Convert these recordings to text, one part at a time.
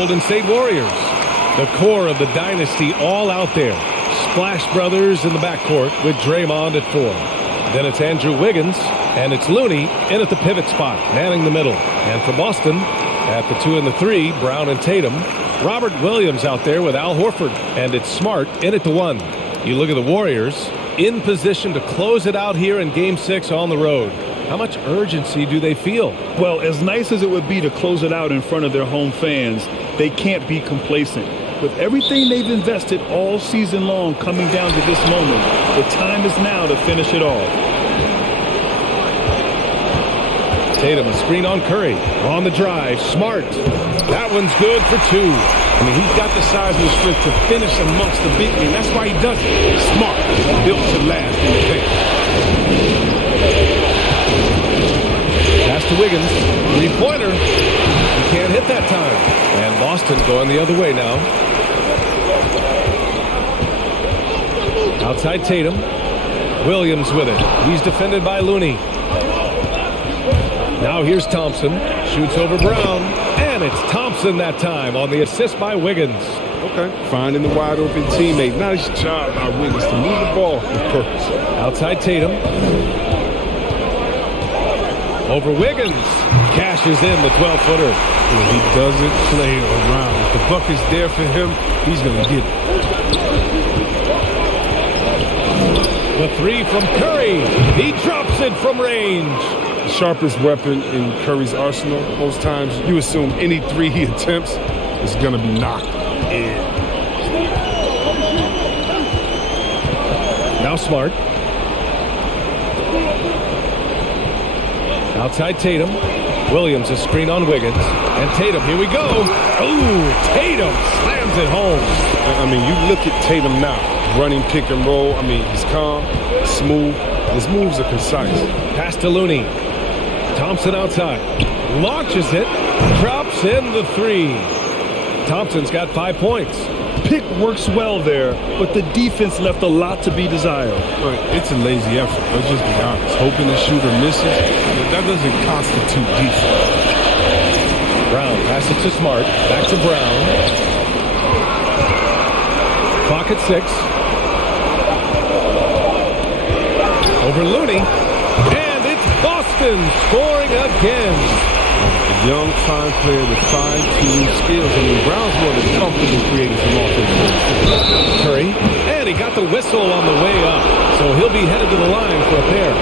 Golden State Warriors, the core of the dynasty, all out there. Splash Brothers in the backcourt with Draymond at 4. Then it's Andrew Wiggins, and it's Looney in at the pivot spot, manning the middle. And for Boston, at the 2 and the 3, Brown and Tatum. Robert Williams out there with Al Horford, and it's Smart in at the 1. You look at the Warriors, in position to close it out here in Game 6 on the road. How much urgency do they feel? Well, as nice as it would be to close it out in front of their home fans, they can't be complacent. With everything they've invested all season long coming down to this moment, the time is now to finish it off. Tatum, a screen on Curry. On the drive, Smart. That one's good for 2. I mean, he's got the size and the strength to finish amongst the big men. That's why he does it. Smart. Built to last in the paint. Pass to Wiggins. Three-pointer. He can't hit that time. And Boston going the other way now. Outside Tatum. Williams with it. He's defended by Looney. Now here's Thompson. Shoots over Brown. And it's Thompson that time on the assist by Wiggins. Okay. Finding the wide open teammate. Nice job by Wiggins to move the ball with purpose. Outside Tatum. Over Wiggins. Cashes in the 12-footer. He doesn't play around. If the bucket's there for him, he's going to get it. The 3 from Curry. He drops it from range. The sharpest weapon in Curry's arsenal. Most times you assume any 3 he attempts is going to be knocked in. Now Smart. Outside Tatum. Williams, a screen on Wiggins. And Tatum, here we go. Ooh, Tatum slams it home. I mean, you look at Tatum now. Running pick and roll. I mean, he's calm, smooth. His moves are concise. Pass to Looney. Thompson outside. Launches it. Drops in the 3. Thompson's got 5 points. Pick works well there, but the defense left a lot to be desired. It's a lazy effort. Let's just be honest. Hoping the shooter misses, that doesn't constitute defense. Brown passes to Smart. Back to Brown. Clock at 6. Over Looney. And it's Boston scoring again. A young, fine player with fine-tuned skills. I mean, Brown's more than comfortable creating some offense. Curry. And he got the whistle on the way up. So he'll be headed to the line for a pair.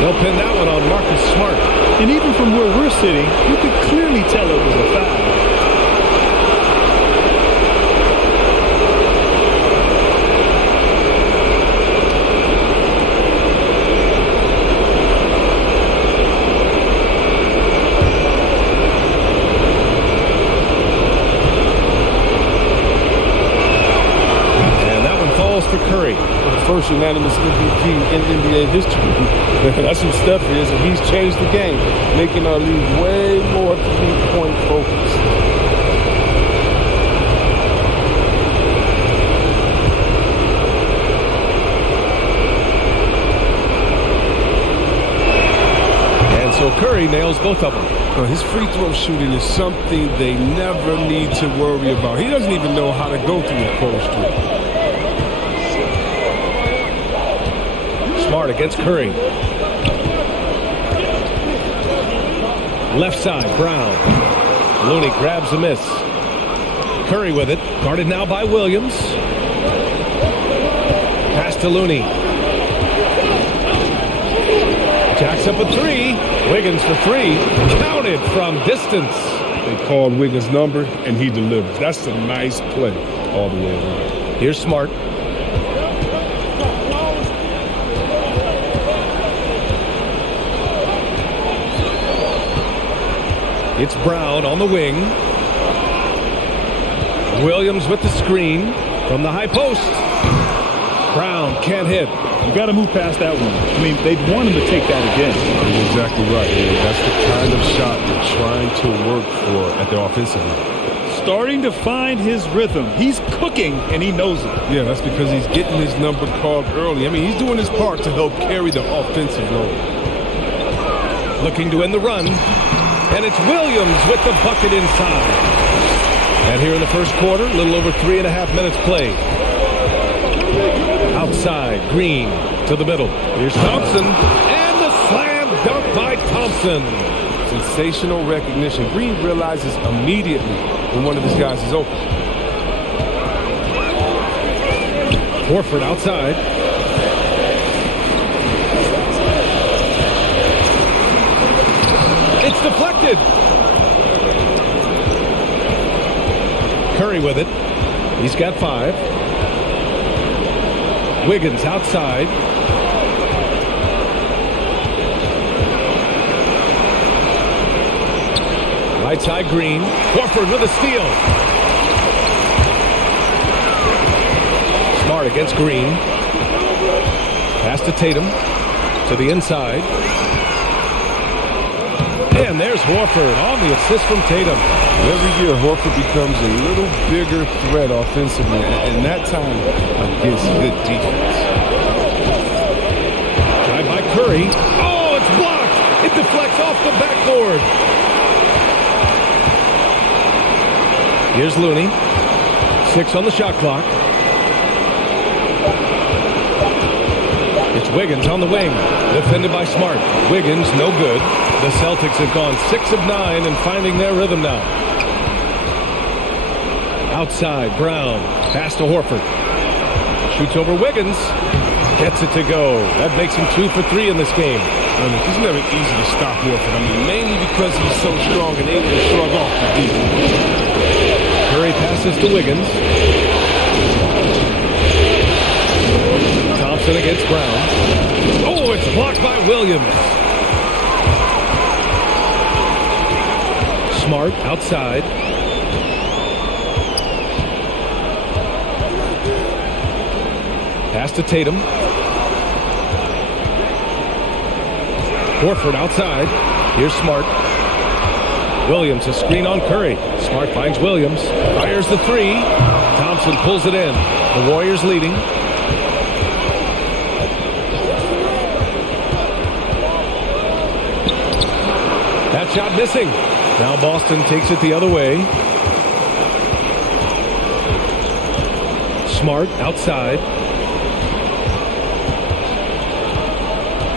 They'll pin that one on Marcus Smart. And even from where we're sitting, you could clearly tell it was a foul. For Curry. The first unanimous MVP in NBA history. That's who Steph is, and he's changed the game, making our league way more three-point focused. And so Curry nails both of them. His free throw shooting is something they never need to worry about. He doesn't even know how to go through a closed streak. Smart against Curry. Left side, Brown. Looney grabs a miss. Curry with it. Guarded now by Williams. Pass to Looney. Jacks up a 3. Wiggins for 3. Counted from distance. They called Wiggins' number, and he delivers. That's a nice play all the way around. Here's Smart. It's Brown on the wing. Williams with the screen from the high post. Brown can't hit. You got to move past that one. I mean, they'd want him to take that again. You're exactly right. That's the kind of shot they're trying to work for at the offensive end. Starting to find his rhythm. He's cooking, and he knows it. Yeah, that's because he's getting his number called early. I mean, he's doing his part to help carry the offensive load. Looking to end the run. And it's Williams with the bucket inside. And here in the first quarter, a little over 3.5 minutes played. Outside, Green to the middle. Here's Thompson, and the slam dunk by Thompson. Sensational recognition. Green realizes immediately when one of his guys is open. Horford outside. It's deflected. Curry with it. He's got 5. Wiggins outside. Right side, Green. Horford with a steal. Smart against Green. Pass to Tatum. To the inside. And there's Horford on the assist from Tatum. Every year, Horford becomes a little bigger threat offensively, and that time against good defense. Drive by Curry. Oh, it's blocked. It deflects off the backboard. Here's Looney. 6 on the shot clock. It's Wiggins on the wing. Defended by Smart. Wiggins, no good. The Celtics have gone 6 of 9 and finding their rhythm now. Outside, Brown. Pass to Horford. Shoots over Wiggins. Gets it to go. That makes him 2 for 3 in this game. It's never easy to stop Horford. Mainly because he's so strong and able to shrug off the defense. Curry passes to Wiggins. Thompson against Brown. Oh, it's blocked by Williams. Smart outside. Pass to Tatum. Horford outside. Here's Smart. Williams, a screen on Curry. Smart finds Williams. Fires the 3. Thompson pulls it in. The Warriors leading. That shot missing. Now Boston takes it the other way. Smart outside.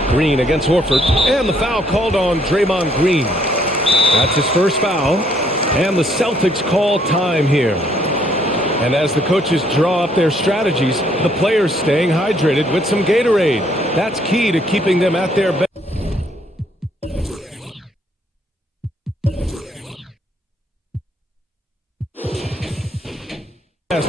Green against Horford. And the foul called on Draymond Green. That's his first foul. And the Celtics call time here. And as the coaches draw up their strategies, the players staying hydrated with some Gatorade. That's key to keeping them at their best.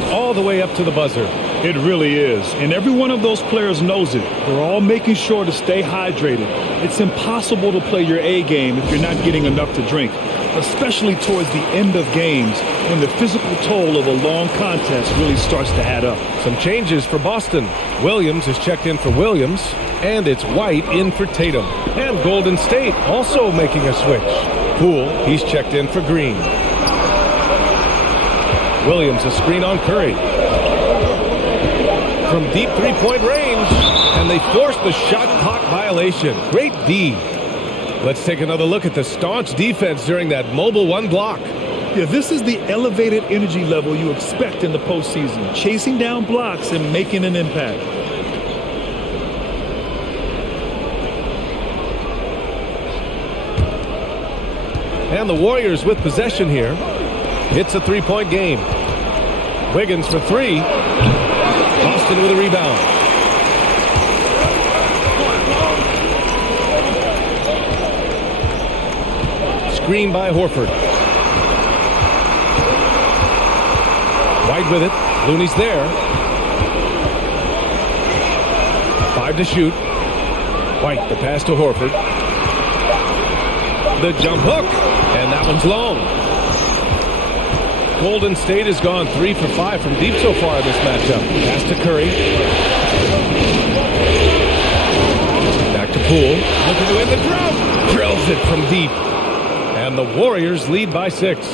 All the way up to the buzzer. It really is. And every one of those players knows it. They're all making sure to stay hydrated. It's impossible to play your A game if you're not getting enough to drink, especially towards the end of games when the physical toll of a long contest really starts to add up. Some changes for Boston. Williams is checked in for Williams, and it's White in for Tatum. And Golden State also making a switch. Poole, he's checked in for Green. Williams, a screen on Curry. From deep three-point range, and they force the shot clock violation. Great D. Let's take another look at the staunch defense during that mobile 1 block. Yeah, this is the elevated energy level you expect in the postseason, chasing down blocks and making an impact. And the Warriors with possession here. It's a 3-point game. Wiggins for 3. Boston with a rebound. Screen by Horford. White with it. Looney's there. 5 to shoot. White, the pass to Horford. The jump hook. And that one's long. Golden State has gone 3 for 5 from deep so far in this matchup. Pass to Curry. Back to Poole. Looking to win the drought. Drills it from deep. And the Warriors lead by 6.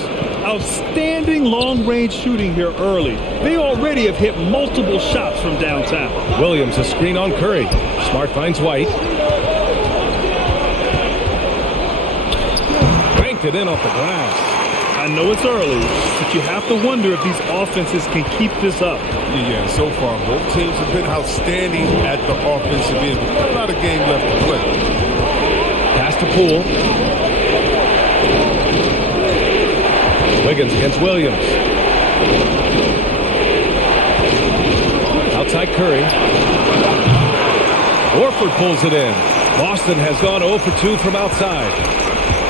Outstanding long-range shooting here early. They already have hit multiple shots from downtown. Williams, a screen on Curry. Smart finds White. Banked it in off the glass. I know it's early, but you have to wonder if these offenses can keep this up. Yeah, so far both teams have been outstanding at the offensive end. A lot of game left to play. Pass to Poole. Wiggins against Williams. Outside Curry. Horford pulls it in. Boston has gone 0 for 2 from outside.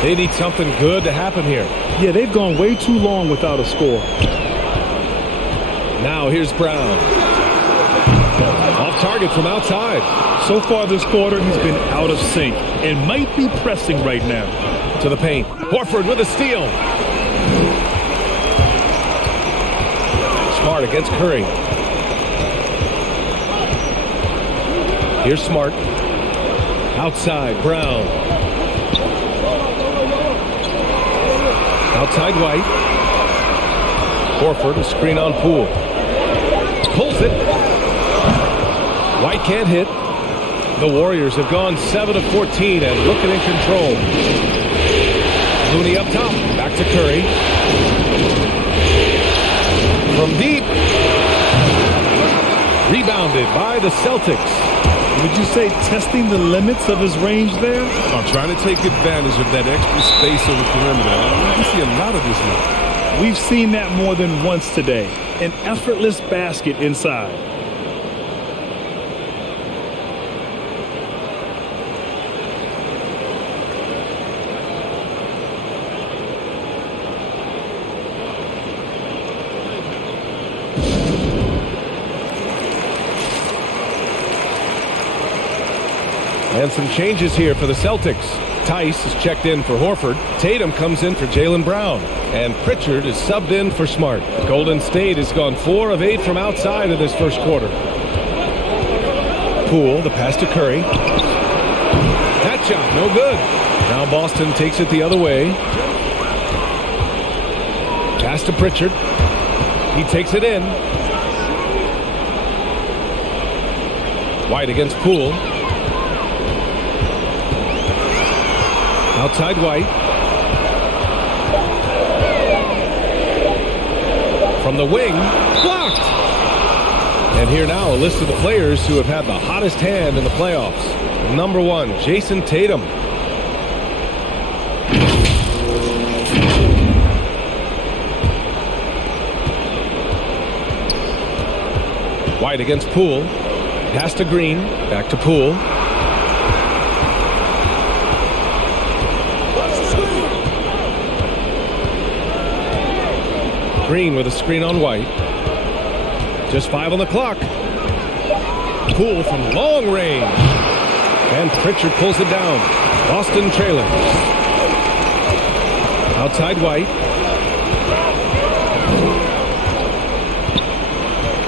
They need something good to happen here. Yeah, they've gone way too long without a score. Now here's Brown. Off target from outside. So far this quarter, he's been out of sync and might be pressing right now. To the paint. Horford with a steal. Smart against Curry. Here's Smart. Outside, Brown. Outside White. Horford, a screen on Poole. Pulls it. White can't hit. The Warriors have gone 7 of 14 and looking in control. Looney up top. Back to Curry. From deep. Rebounded by the Celtics. Would you say testing the limits of his range there? I'm trying to take advantage of that extra space on the perimeter. We see a lot of this now. We've seen that more than once today. An effortless basket inside. And some changes here for the Celtics. Tice is checked in for Horford. Tatum comes in for Jaylen Brown. And Pritchard is subbed in for Smart. Golden State has gone 4 of 8 from outside in this first quarter. Poole, the pass to Curry. That shot, no good. Now Boston takes it the other way. Pass to Pritchard. He takes it in. White against Poole. Outside White. From the wing. Blocked! And here now a list of the players who have had the hottest hand in the playoffs. Number 1, Jason Tatum. White against Poole. Pass to Green. Back to Poole. Green with a screen on White. Just 5 on the clock. Poole from long range. And Pritchard pulls it down. Boston trailing. Outside White.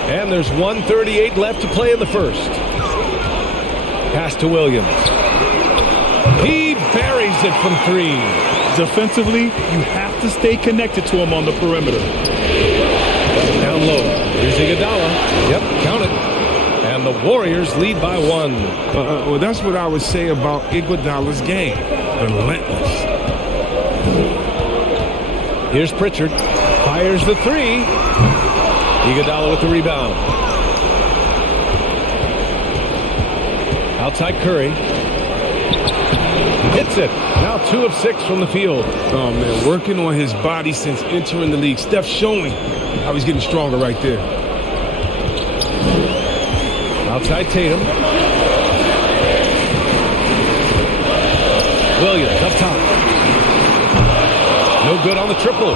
And there's 1:38 left to play in the first. Pass to Williams. He buries it from 3. Defensively, you have to stay connected to him on the perimeter. Down low. Here's Iguodala. Yep, count it. And the Warriors lead by 1. Well, that's what I would say about Iguodala's game. Relentless. Here's Pritchard. Fires the 3. Iguodala with the rebound. Outside Curry. Hits it. Now 2 of 6 from the field. Oh, man, working on his body since entering the league. Steph showing how he's getting stronger right there. Outside Tatum. Williams up top. No good on the triple.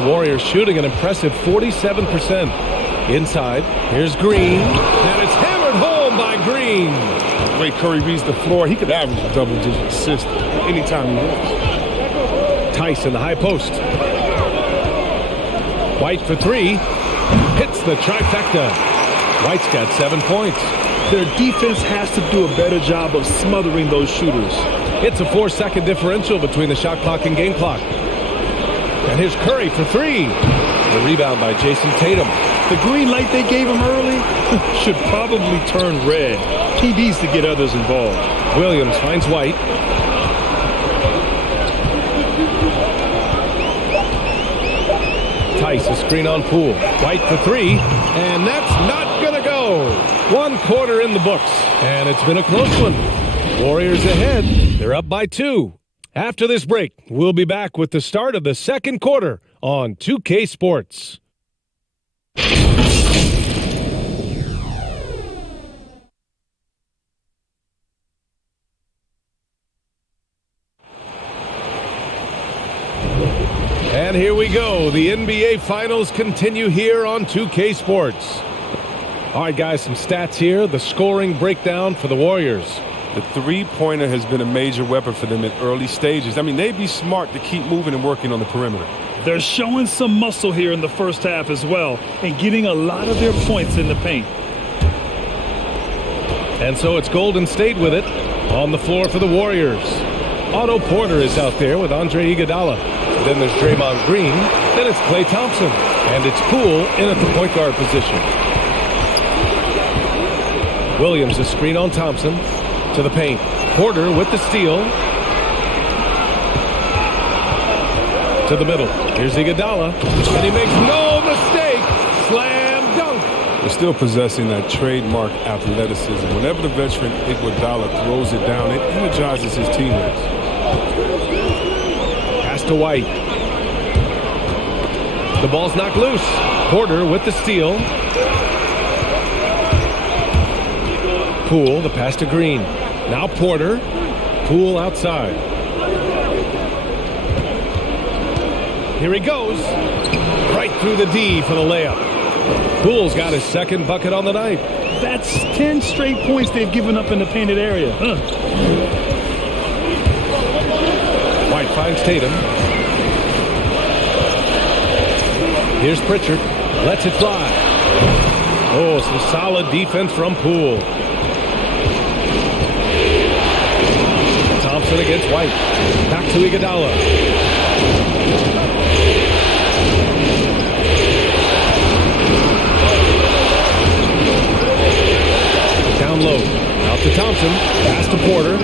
The Warriors shooting an impressive 47%. Inside, here's Green. And it's hammered home by Green. The way Curry reads the floor, he could average a double-digit assist anytime he wants. Tice in the high post. White for 3. Hits the trifecta. White's got 7 points. Their defense has to do a better job of smothering those shooters. It's a 4-second differential between the shot clock and game clock. And here's Curry for 3. The rebound by Jason Tatum. The green light they gave him early should probably turn red. He needs to get others involved. Williams finds White. Tice, a screen on Poole. White for three, and that's not going to go. 1 quarter in the books, and it's been a close one. Warriors ahead. They're up by 2. After this break, we'll be back with the start of the second quarter on 2K Sports. And here we go. The NBA Finals continue here on 2K Sports. All right, guys, some stats here. The scoring breakdown for the Warriors. The three-pointer has been a major weapon for them in early stages. I mean, they'd be smart to keep moving and working on the perimeter. They're showing some muscle here in the first half as well and getting a lot of their points in the paint. And so it's Golden State with it on the floor for the Warriors. Otto Porter is out there with Andre Iguodala. Then there's Draymond Green. Then it's Klay Thompson. And it's Poole in at the point guard position. Williams, a screen on Thompson. To the paint. Porter with the steal. To the middle. Here's Iguodala. And he makes no mistake. Slam dunk. They're still possessing that trademark athleticism. Whenever the veteran Iguodala throws it down, it energizes his teammates. Pass to White. The ball's knocked loose. Porter with the steal. Poole, the pass to Green. Now Porter. Poole outside. Here he goes. Right through the D for the layup. Poole's got his second bucket on the night. That's 10 straight points they've given up in the painted area. White finds Tatum. Here's Pritchard. Lets it fly. Oh, some solid defense from Poole. Thompson against White. Back to Iguodala. Down low. Out to Thompson. Pass to Porter.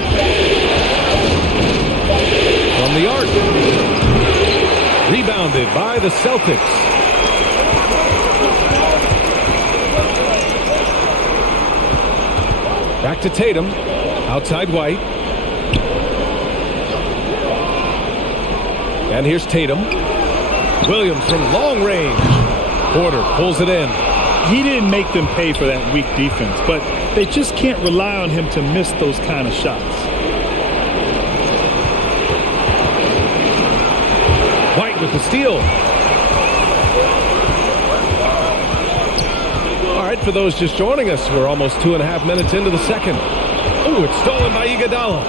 From the arc. Rebounded by the Celtics. Back to Tatum. Outside White. And here's Tatum. Williams from long range. Porter pulls it in. He didn't make them pay for that weak defense, but they just can't rely on him to miss those kind of shots. White with the steal. All right, for those just joining us, we're almost 2.5 minutes into the second. Oh, it's stolen by Iguodala.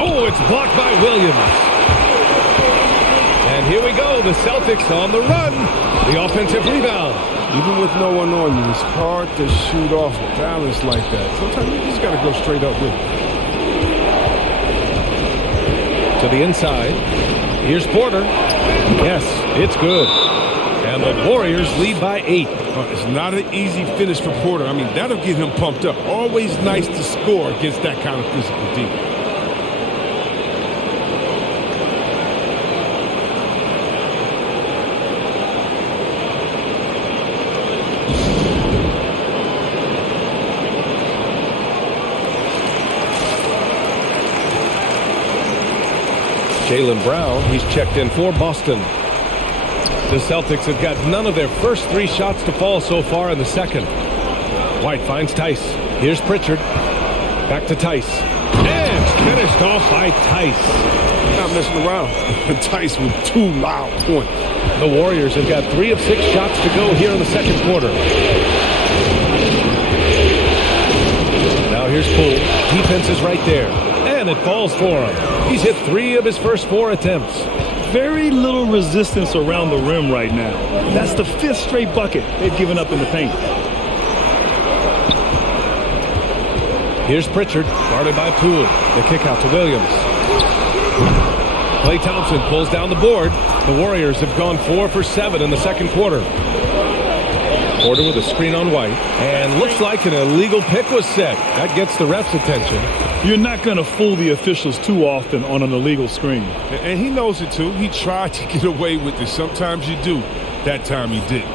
Oh, it's blocked by Williams. And here we go, the Celtics on the run. The offensive rebound. Even with no one on you, it's hard to shoot off balance like that. Sometimes you just got to go straight up with it. To the inside. Here's Porter. Yes, it's good. And the Warriors lead by 8. It's not an easy finish for Porter. I mean, that'll get him pumped up. Always nice to score against that kind of physical team. Jaylen Brown, he's checked in for Boston. The Celtics have got none of their first 3 shots to fall so far in the second. White finds Tice. Here's Pritchard. Back to Tice. And finished off by Tice. Not messing around. Tice with 2 loud points. The Warriors have got 3 of 6 shots to go here in the second quarter. Now here's Poole. Defense is right there. And it falls for him. He's hit 3 of his first 4 attempts. Very little resistance around the rim right now. That's the 5th straight bucket they've given up in the paint. Here's Pritchard, guarded by Poole. The kick out to Williams. Klay Thompson pulls down the board. The Warriors have gone 4 for 7 in the second quarter. Porter with a screen on White. And looks like an illegal pick was set. That gets the ref's attention. You're not not going to fool the officials too often on an illegal screen. And he knows it too. He tried to get away with it. Sometimes you do. That time he didn't.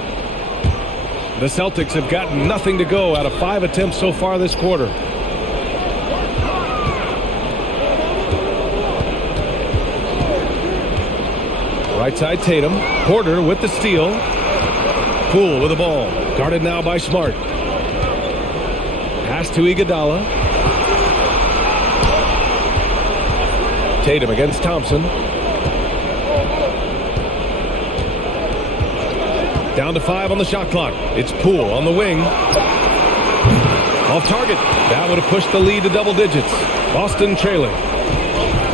The Celtics have gotten nothing to go out of 5 attempts so far this quarter. Right side Tatum. Porter with the steal. Poole with the ball. Guarded now by Smart. Pass to Iguodala. Tatum against Thompson. Down to 5 on the shot clock. It's Poole on the wing. Off target. That would have pushed the lead to double digits. Boston trailing.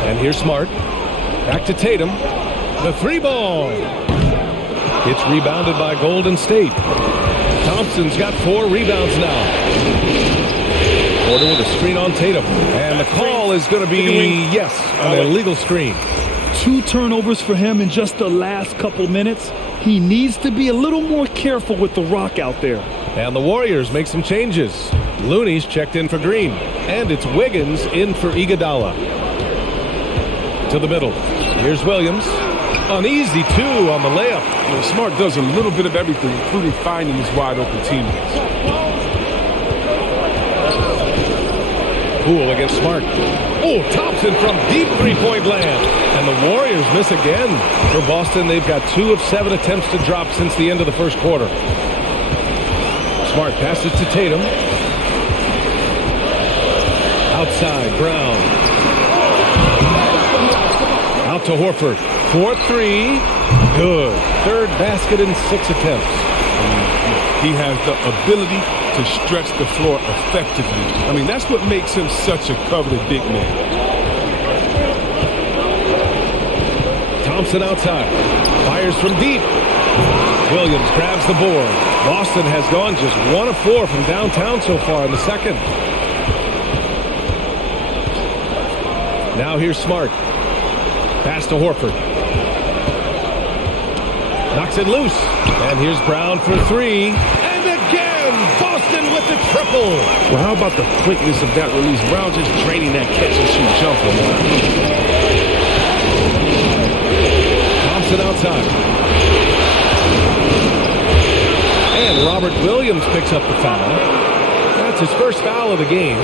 And here's Smart. Back to Tatum. The 3-ball. It's rebounded by Golden State. Thompson's got 4 rebounds now. Porter with a screen on Tatum. And the call is going to be, yes, an illegal screen. 2 turnovers for him in just the last couple minutes. He needs to be a little more careful with the rock out there. And the Warriors make some changes. Looney's checked in for Green. And it's Wiggins in for Iguodala. To the middle. Here's Williams. An easy 2 on the layup. Smart does a little bit of everything, including finding his wide open teammates. Poole against Smart. Oh, Thompson from deep three-point land. And the Warriors miss again. For Boston, they've got 2 of 7 attempts to drop since the end of the first quarter. Smart passes to Tatum. Outside, Brown. Out to Horford. 4-3. Good. 3rd basket in 6 attempts. He has the ability to stretch the floor effectively. I mean, that's what makes him such a coveted big man. Thompson outside. Fires from deep. Williams grabs the board. Boston has gone just 1 of 4 from downtown so far in the second. Now here's Smart. Pass to Horford. Knocks it loose. And here's Brown for 3. And again, Boston with the triple. Well, how about the quickness of that release? Brown just draining that catch-and-shoot jumper. Thompson outside. And Robert Williams picks up the foul. That's his first foul of the game.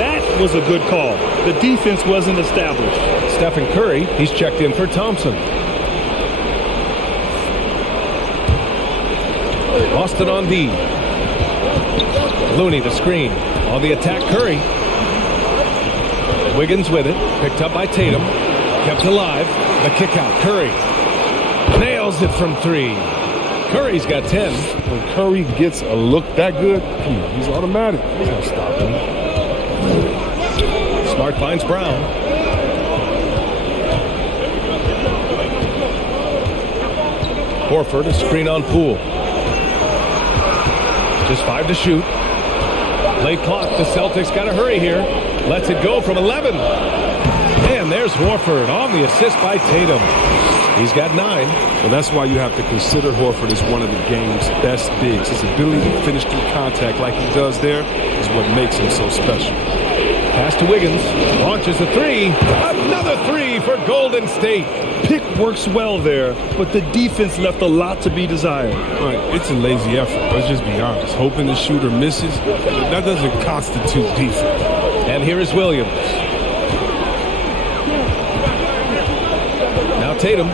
That was a good call. The defense wasn't established. Stephen Curry, he's checked in for Thompson. Boston on D. Looney the screen. On the attack, Curry. Wiggins with it. Picked up by Tatum. Kept alive. The kick out. Curry. Nails it from 3. Curry's got 10. When Curry gets a look that good, he's automatic. He's not stopping. Smart finds Brown. Horford, a screen on Poole. Just 5 to shoot. Late clock. The Celtics got to hurry here. Lets it go from 11. And there's Horford on the assist by Tatum. He's got 9. Well, that's why you have to consider Horford as one of the game's best bigs. His ability to finish through contact like he does there is what makes him so special. Pass to Wiggins. Launches a 3. Another 3 for Golden State. Pick works well there, but the defense left a lot to be desired. Right, it's a lazy effort. Let's just be honest. Hoping the shooter misses, that doesn't constitute defense. And here is Williams. Now Tatum.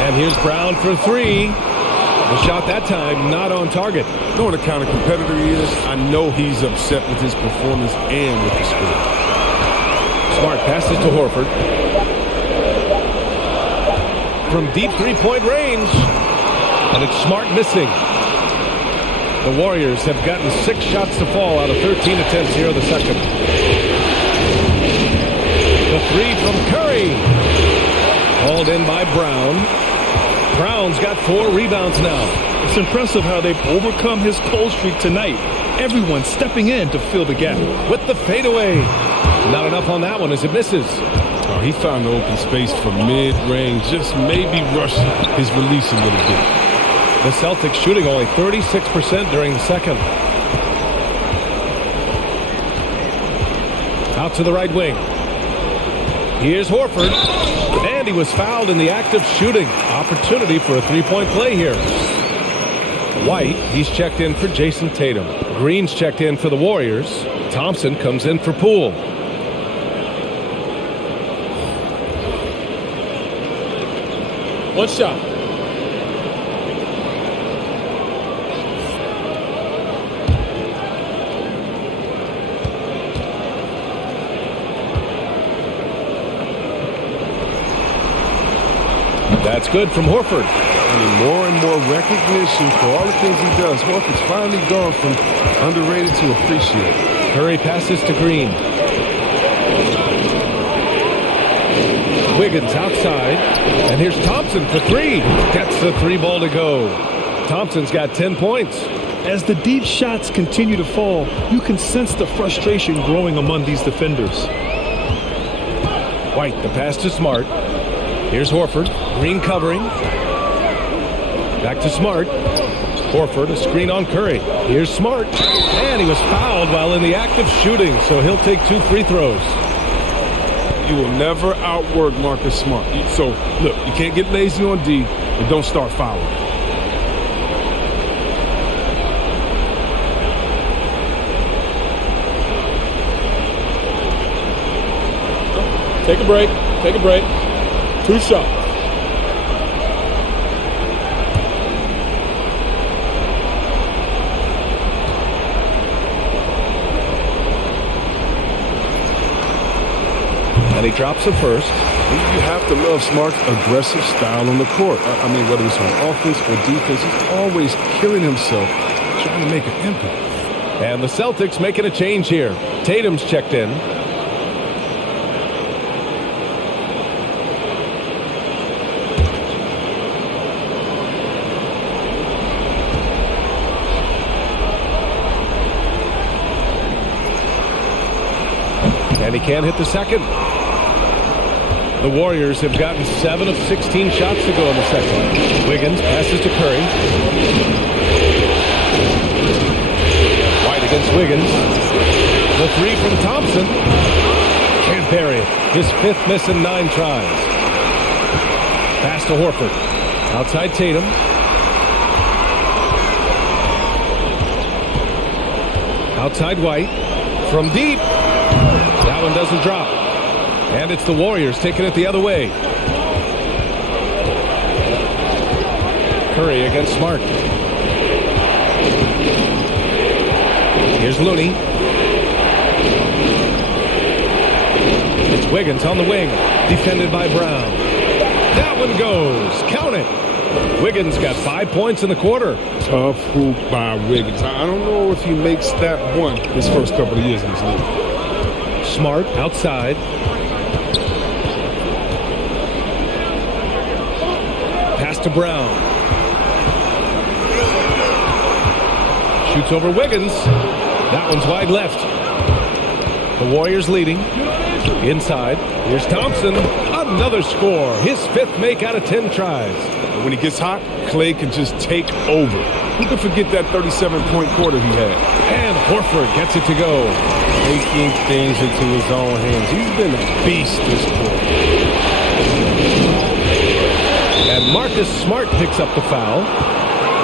And here's Brown for 3. The shot that time not on target. Knowing the kind of competitor he is, I know he's upset with his performance and with the score. Smart passes to Horford. From deep three-point range. And it's Smart missing. The Warriors have gotten 6 shots to fall out of 13 attempts here in the second. The 3 from Curry. Hauled in by Brown. Brown's got 4 rebounds now. It's impressive how they've overcome his cold streak tonight. Everyone stepping in to fill the gap. With the fadeaway. Not enough on that one as it misses. Oh, he found the open space for mid-range. Just maybe rush his release a little bit. The Celtics shooting only 36% during the second. Out to the right wing. Here's Horford. And he was fouled in the act of shooting. Opportunity for a three-point play here. White, he's checked in for Jason Tatum. Green's checked in for the Warriors. Thompson comes in for Poole. One shot. That's good from Horford. I mean, more and more recognition for all the things he does. Horford's finally gone from underrated to appreciated. Curry passes to Green. Wiggins outside. And here's Thompson for three. Gets the three ball to go. Thompson's got 10 points. As the deep shots continue to fall, you can sense the frustration growing among these defenders. White, the pass to Smart. Here's Horford. Green covering. Back to Smart. Horford, a screen on Curry. Here's Smart. And he was fouled while in the act of shooting, so he'll take 2 free throws. You will never outwork Marcus Smart. So, look, you can't get lazy on D, but don't start fouling. Take a break. Take a break. 2 shots. And he drops the first. You have to love Smart's aggressive style on the court. I mean, whether it's on offense or defense, he's always killing himself trying to make an impact. And the Celtics making a change here. Tatum's checked in. And he can't hit the second. The Warriors have gotten 7 of 16 shots to go in the second. Wiggins passes to Curry. White against Wiggins. The three from Thompson. Can't bury it. His 5th miss in 9 tries. Pass to Horford. Outside Tatum. Outside White. From deep. That one doesn't drop. And it's the Warriors taking it the other way. Curry against Smart. Here's Looney. It's Wiggins on the wing. Defended by Brown. That one goes. Count it. Wiggins got 5 points in the quarter. Tough hoop by Wiggins. I don't know if he makes that one his first couple of years in this league. Smart outside. Pass to Brown. Shoots over Wiggins. That one's wide left. The Warriors leading. Inside. Here's Thompson. Another score. His 5th make out of 10 tries. When he gets hot, Clay can just take over. Who can forget that 37-point quarter he had? And Horford gets it to go. Taking things into his own hands. He's been a beast this quarter. And Marcus Smart picks up the foul.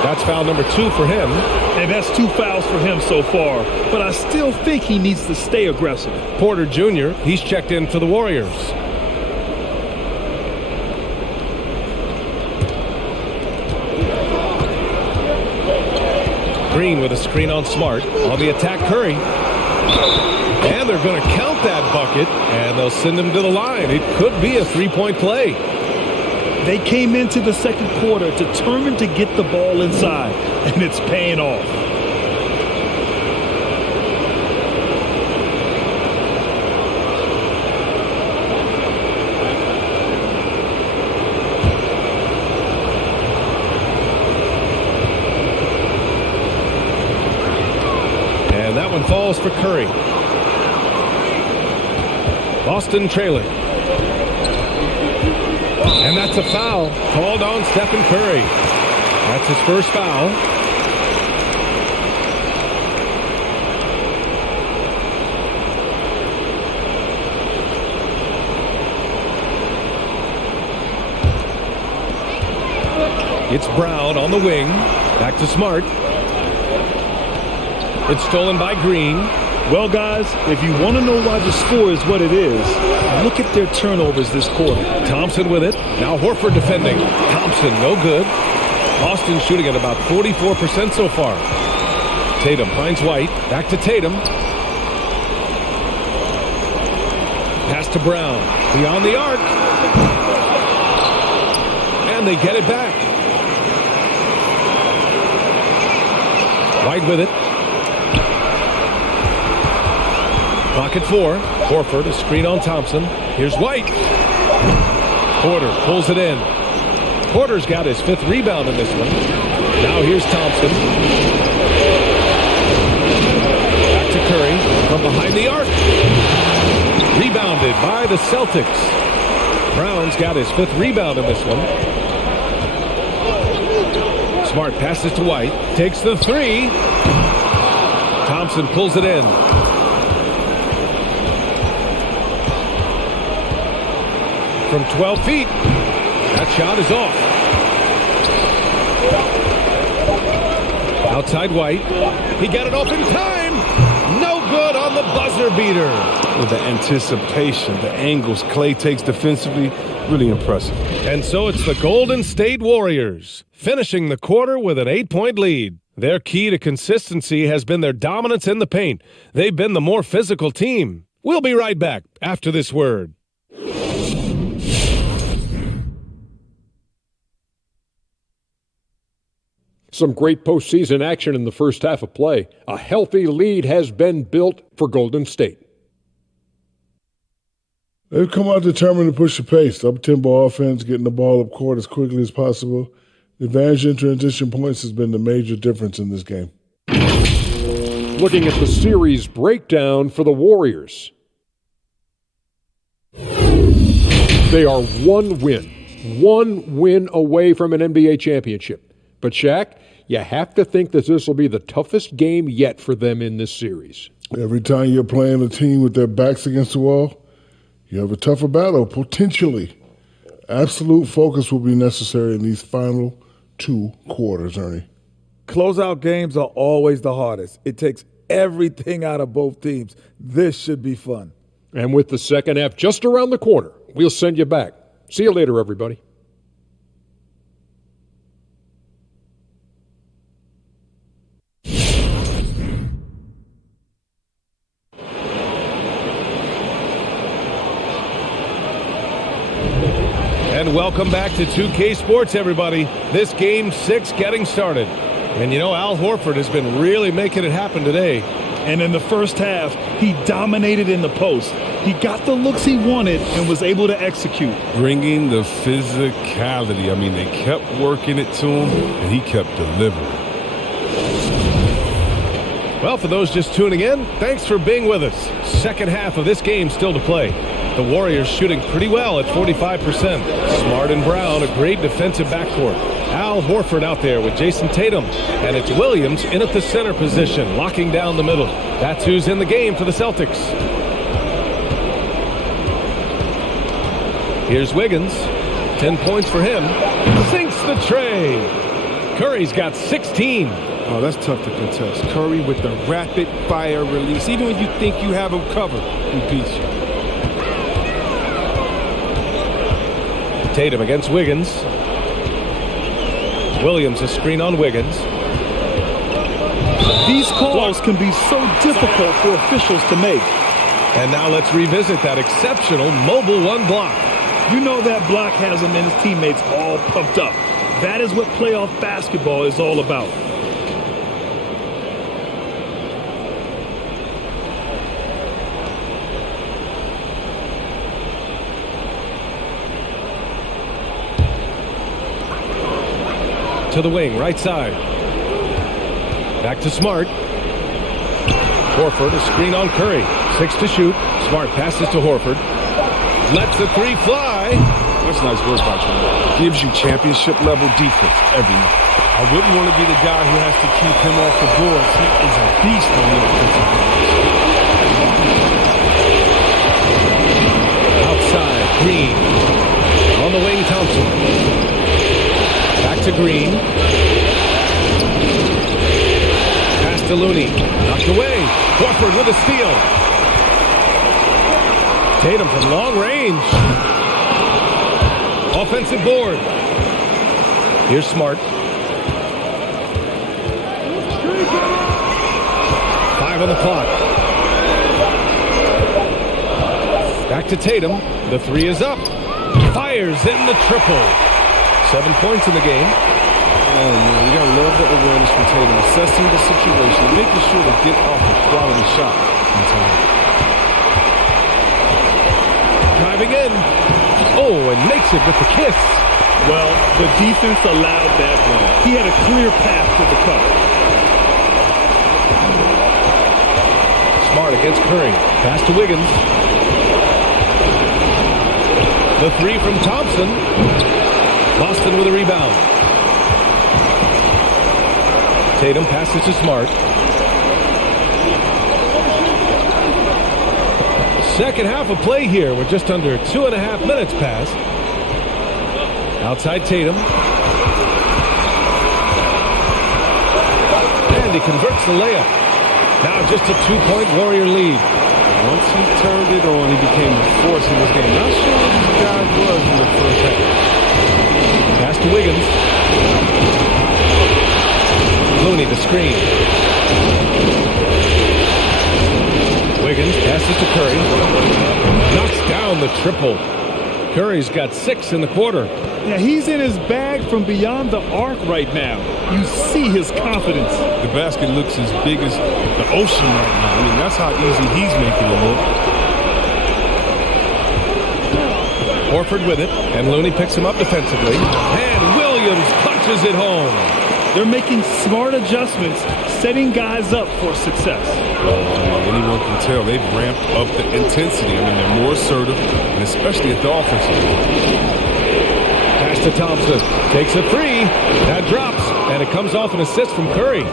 That's foul number 2 for him. And that's 2 fouls for him so far. But I still think he needs to stay aggressive. Porter Jr., he's checked in for the Warriors. Green with a screen on Smart. On the attack, Curry. And they're going to count that bucket, and they'll send him to the line. It could be a 3-point play. They came into the second quarter determined to get the ball inside, and it's paying off. And that one falls for Curry. Boston trailing. And that's a foul called on Stephen Curry. That's his first foul. It's Brown on the wing. Back to Smart. It's stolen by Green. Well, guys, if you want to know why the score is what it is, look at their turnovers this quarter. Thompson with it. Now Horford defending. Thompson, no good. Austin shooting at about 44% so far. Tatum finds White. Back to Tatum. Pass to Brown. Beyond the arc. And they get it back. White with it. Clock at 4. Horford, a screen on Thompson. Here's White. Porter pulls it in. Porter's got his 5th rebound in this one. Now here's Thompson. Back to Curry from behind the arc. Rebounded by the Celtics. Brown's got his 5th rebound in this one. Smart passes to White. Takes the 3. Thompson pulls it in. From 12 feet. That shot is off. Outside White. He got it off in time. No good on the buzzer beater. With the anticipation, the angles Klay takes defensively, really impressive. And so it's the Golden State Warriors, finishing the quarter with an 8-point lead. Their key to consistency has been their dominance in the paint. They've been the more physical team. We'll be right back after this word. Some great postseason action in the first half of play. A healthy lead has been built for Golden State. They've come out determined to push the pace. Up-tempo offense, getting the ball up court as quickly as possible. The advantage in transition points has been the major difference in this game. Looking at the series breakdown for the Warriors. They are one win away from an NBA championship. But, Shaq, you have to think that this will be the toughest game yet for them in this series. Every time you're playing a team with their backs against the wall, you have a tougher battle, potentially. Absolute focus will be necessary in these final 2 quarters, Ernie. Closeout games are always the hardest. It takes everything out of both teams. This should be fun. And with the second half just around the corner, we'll send you back. See you later, everybody. And welcome back to 2K Sports, everybody. This Game 6 getting started. And, Al Horford has been really making it happen today. And in the first half, he dominated in the post. He got the looks he wanted and was able to execute. Bringing the physicality. I mean, they kept working it to him, and he kept delivering. Well, for those just tuning in, thanks for being with us. Second half of this game still to play. The Warriors shooting pretty well at 45%. Smart and Brown, a great defensive backcourt. Al Horford out there with Jason Tatum. And it's Williams in at the center position, locking down the middle. That's who's in the game for the Celtics. Here's Wiggins. 10 points for him. Sinks the tray. Curry's got 16. Oh, that's tough to contest. Curry with the rapid-fire release. Even when you think you have him covered, he beats you. Tatum against Wiggins. Williams a screen on Wiggins. These calls can be so difficult for officials to make. And now let's revisit that exceptional mobile 1 block. You know that block has him and his teammates all pumped up. That is what playoff basketball is all about. To the wing, right side. Back to Smart. Horford, a screen on Curry. 6 to shoot. Smart passes to Horford. Lets the 3 fly. That's nice work by him. Gives you championship-level defense every night. I wouldn't want to be the guy who has to keep him off the boards. He is a beast on the offensive end. Outside, Green. On the wing, Thompson. Back to to Green. Pass to Looney. Knocked away. Horford with a steal. Tatum from long range. Offensive board. Here's Smart. 5 on the clock. Back to Tatum. The 3 is up. Fires in the triple. 7 points in the game. Oh, man, you gotta love the awareness from Tatum. Assessing the situation, making sure to get off a quality shot in time. Driving in. Oh, and makes it with the kiss. Well, the defense allowed that one. He had a clear path to the cup. Smart against Curry. Pass to Wiggins. The 3 from Thompson. Boston with a rebound. Tatum passes to Smart. Second half of play here with just under 2.5 minutes passed. Outside Tatum. And he converts the layup. Now just a 2-point Warrior lead. Once he turned it on, he became a force in this game. Not sure what this guy was in the first half. Pass to Wiggins. Looney the screen. Wiggins passes to Curry. Knocks down the triple. Curry's got 6 in the quarter. Yeah, he's in his bag from beyond the arc right now. You see his confidence. The basket looks as big as the ocean right now. I mean, that's how easy he's making it look. Horford with it, and Looney picks him up defensively. And Williams punches it home. They're making smart adjustments, setting guys up for success. Anyone can tell they've ramped up the intensity. I mean, they're more assertive, and especially at the offensive end. Pass to Thompson. Takes a 3. That drops, and it comes off an assist from Curry.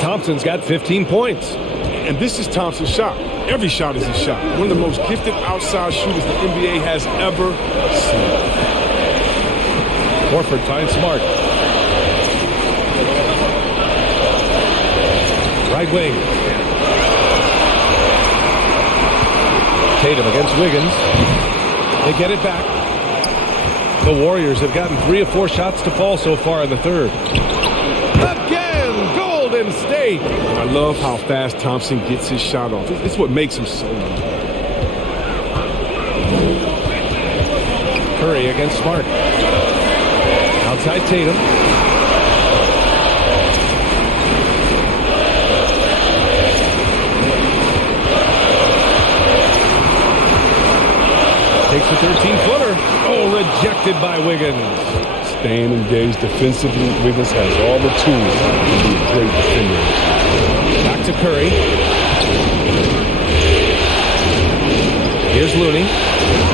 Thompson's got 15 points. And this is Thompson's shot. Every shot is a shot. One of the most gifted outside shooters the NBA has ever seen. Horford finds Smart. Right wing. Tatum against Wiggins. They get it back. The Warriors have gotten 3 of 4 shots to fall so far in the third. Again, Golden State. I love how fast Thompson gets his shot off. It's what makes him so good. Curry against Smart. Outside Tatum. Takes a 13-footer. Oh, rejected by Wiggins. Staying engaged defensively, Wiggins has all the tools to be a great defender. Back to Curry. Here's Looney.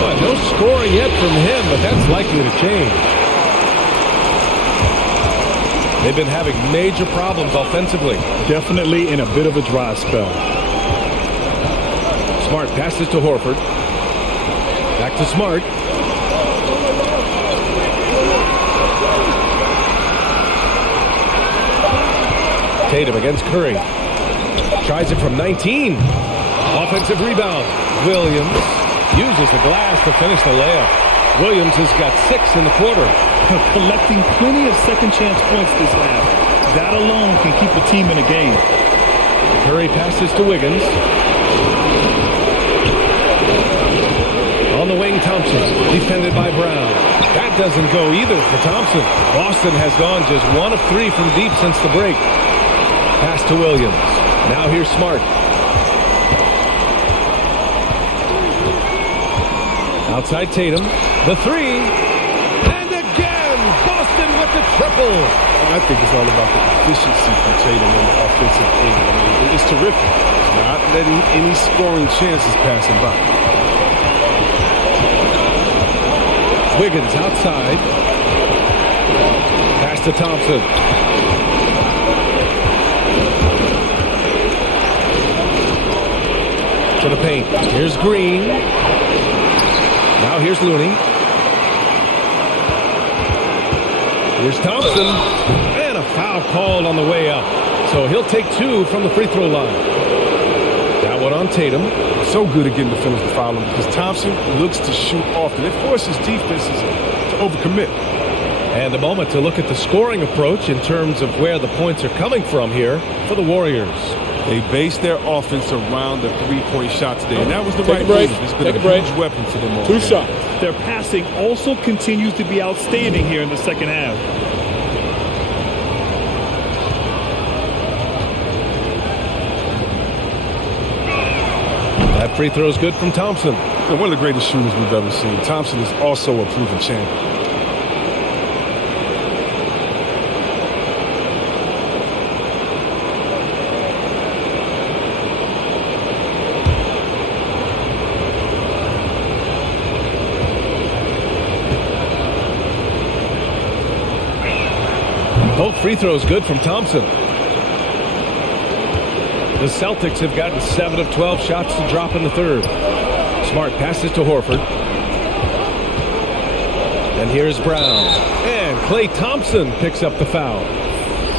Well, no scoring yet from him, but that's likely to change. They've been having major problems offensively. Definitely in a bit of a dry spell. Smart passes to Horford. Back to Smart. Tatum against Curry. Tries it from 19. Offensive rebound. Williams uses the glass to finish the layup. Williams has got 6 in the quarter. Collecting plenty of second chance points this half. That alone can keep a team in a game. Curry passes to Wiggins. On the wing, Thompson, defended by Brown. That doesn't go either for Thompson. Boston has gone just 1 of 3 from deep since the break. Pass to Williams. Now here's Smart. Outside Tatum. The 3. And again, Boston with the triple. I think it's all about the efficiency from Tatum on the offensive end. I mean, it's terrific. Not letting any scoring chances pass him by. Wiggins outside. Pass to Thompson. To the paint. Here's Green. Now here's Looney. Here's Thompson. And a foul called on the way up. So he'll take 2 from the free throw line. That one on Tatum. So good at getting defenders to foul him because Thompson looks to shoot often. It forces defenses to overcommit. And a moment to look at the scoring approach in terms of where the points are coming from here for the Warriors. They base their offense around the three-point shot today, and that was the Take right a break. move. It's been Take a a break. huge weapon for them all. 2 shots. Their passing also continues to be outstanding here in the second half. That free throw is good from Thompson. And one of the greatest shooters we've ever seen. Thompson is also a proven champion. Both free throws good from Thompson. The Celtics have gotten 7 of 12 shots to drop in the third. Smart passes to Horford. And here's Brown. And Klay Thompson picks up the foul.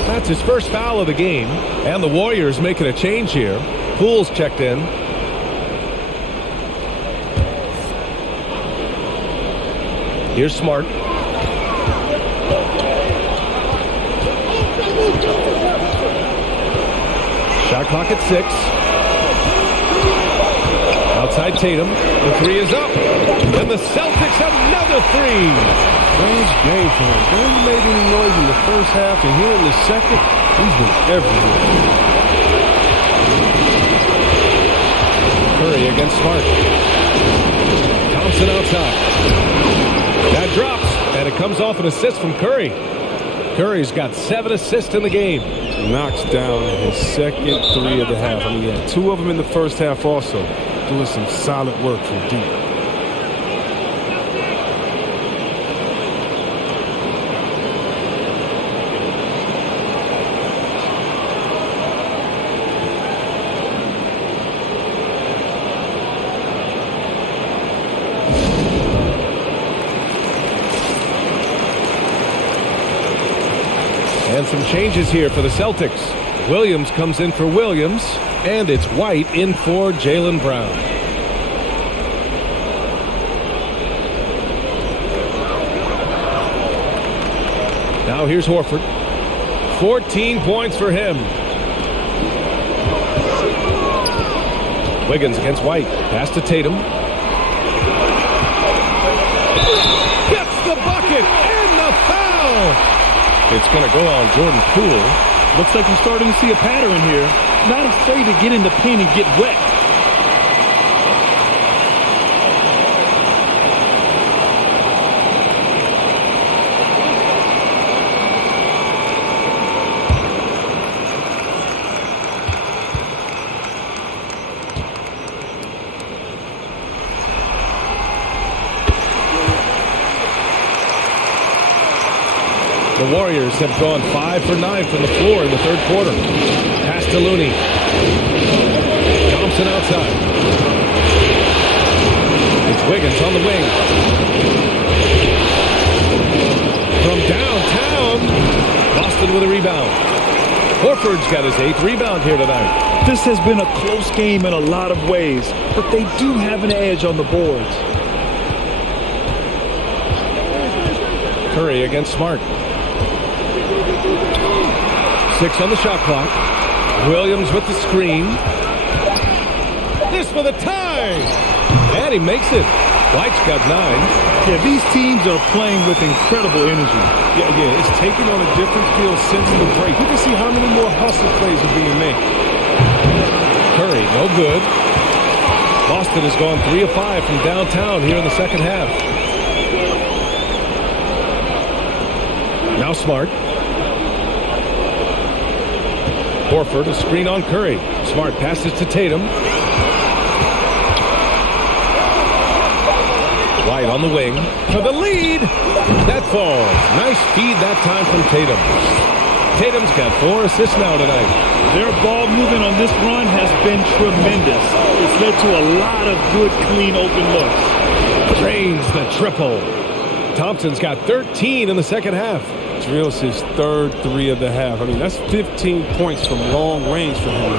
That's his first foul of the game. And the Warriors making a change here. Poole's checked in. Here's Smart. Shot clock at 6. Outside Tatum. The 3 is up. And the Celtics another 3. Strange game for him. They haven't made any noise in the first half, and here in the second, he's been everywhere. Curry against Smart. Thompson outside. That drops, and it comes off an assist from Curry. Curry's got 7 assists in the game. Knocks down his second 3 of the half. I mean, he had 2 of them in the first half also. Doing some solid work from deep. And some changes here for the Celtics. Williams comes in for Williams, and it's White in for Jaylen Brown. Now here's Horford. 14 points for him. Wiggins against White. Pass to Tatum. Gets the bucket and the foul. It's going to go on Jordan Poole. Looks like we're starting to see a pattern here. Not afraid to get in the paint and get wet. The Warriors have gone 5 for 9 from the floor in the third quarter. Pass to Looney. Thompson outside. It's Wiggins on the wing. From downtown, Boston with a rebound. Horford's got his 8th rebound here tonight. This has been a close game in a lot of ways, but they do have an edge on the boards. Curry against Smart. 6 on the shot clock. Williams with the screen. This for the tie. And he makes it. White's got 9. Yeah, these teams are playing with incredible energy. Yeah, it's taken on a different feel since the break. You can see how many more hustle plays are being made. Curry, no good. Boston has gone 3 of 5 from downtown here in the second half. Now Smart. Horford, a screen on Curry. Smart passes to Tatum. White on the wing for the lead. That falls. Nice feed that time from Tatum. Tatum's got 4 assists now tonight. Their ball movement on this run has been tremendous. It's led to a lot of good, clean, open looks. Drains the triple. Thompson's got 13 in the second half. drills his third three of the half. I mean, that's 15 points from long range for him.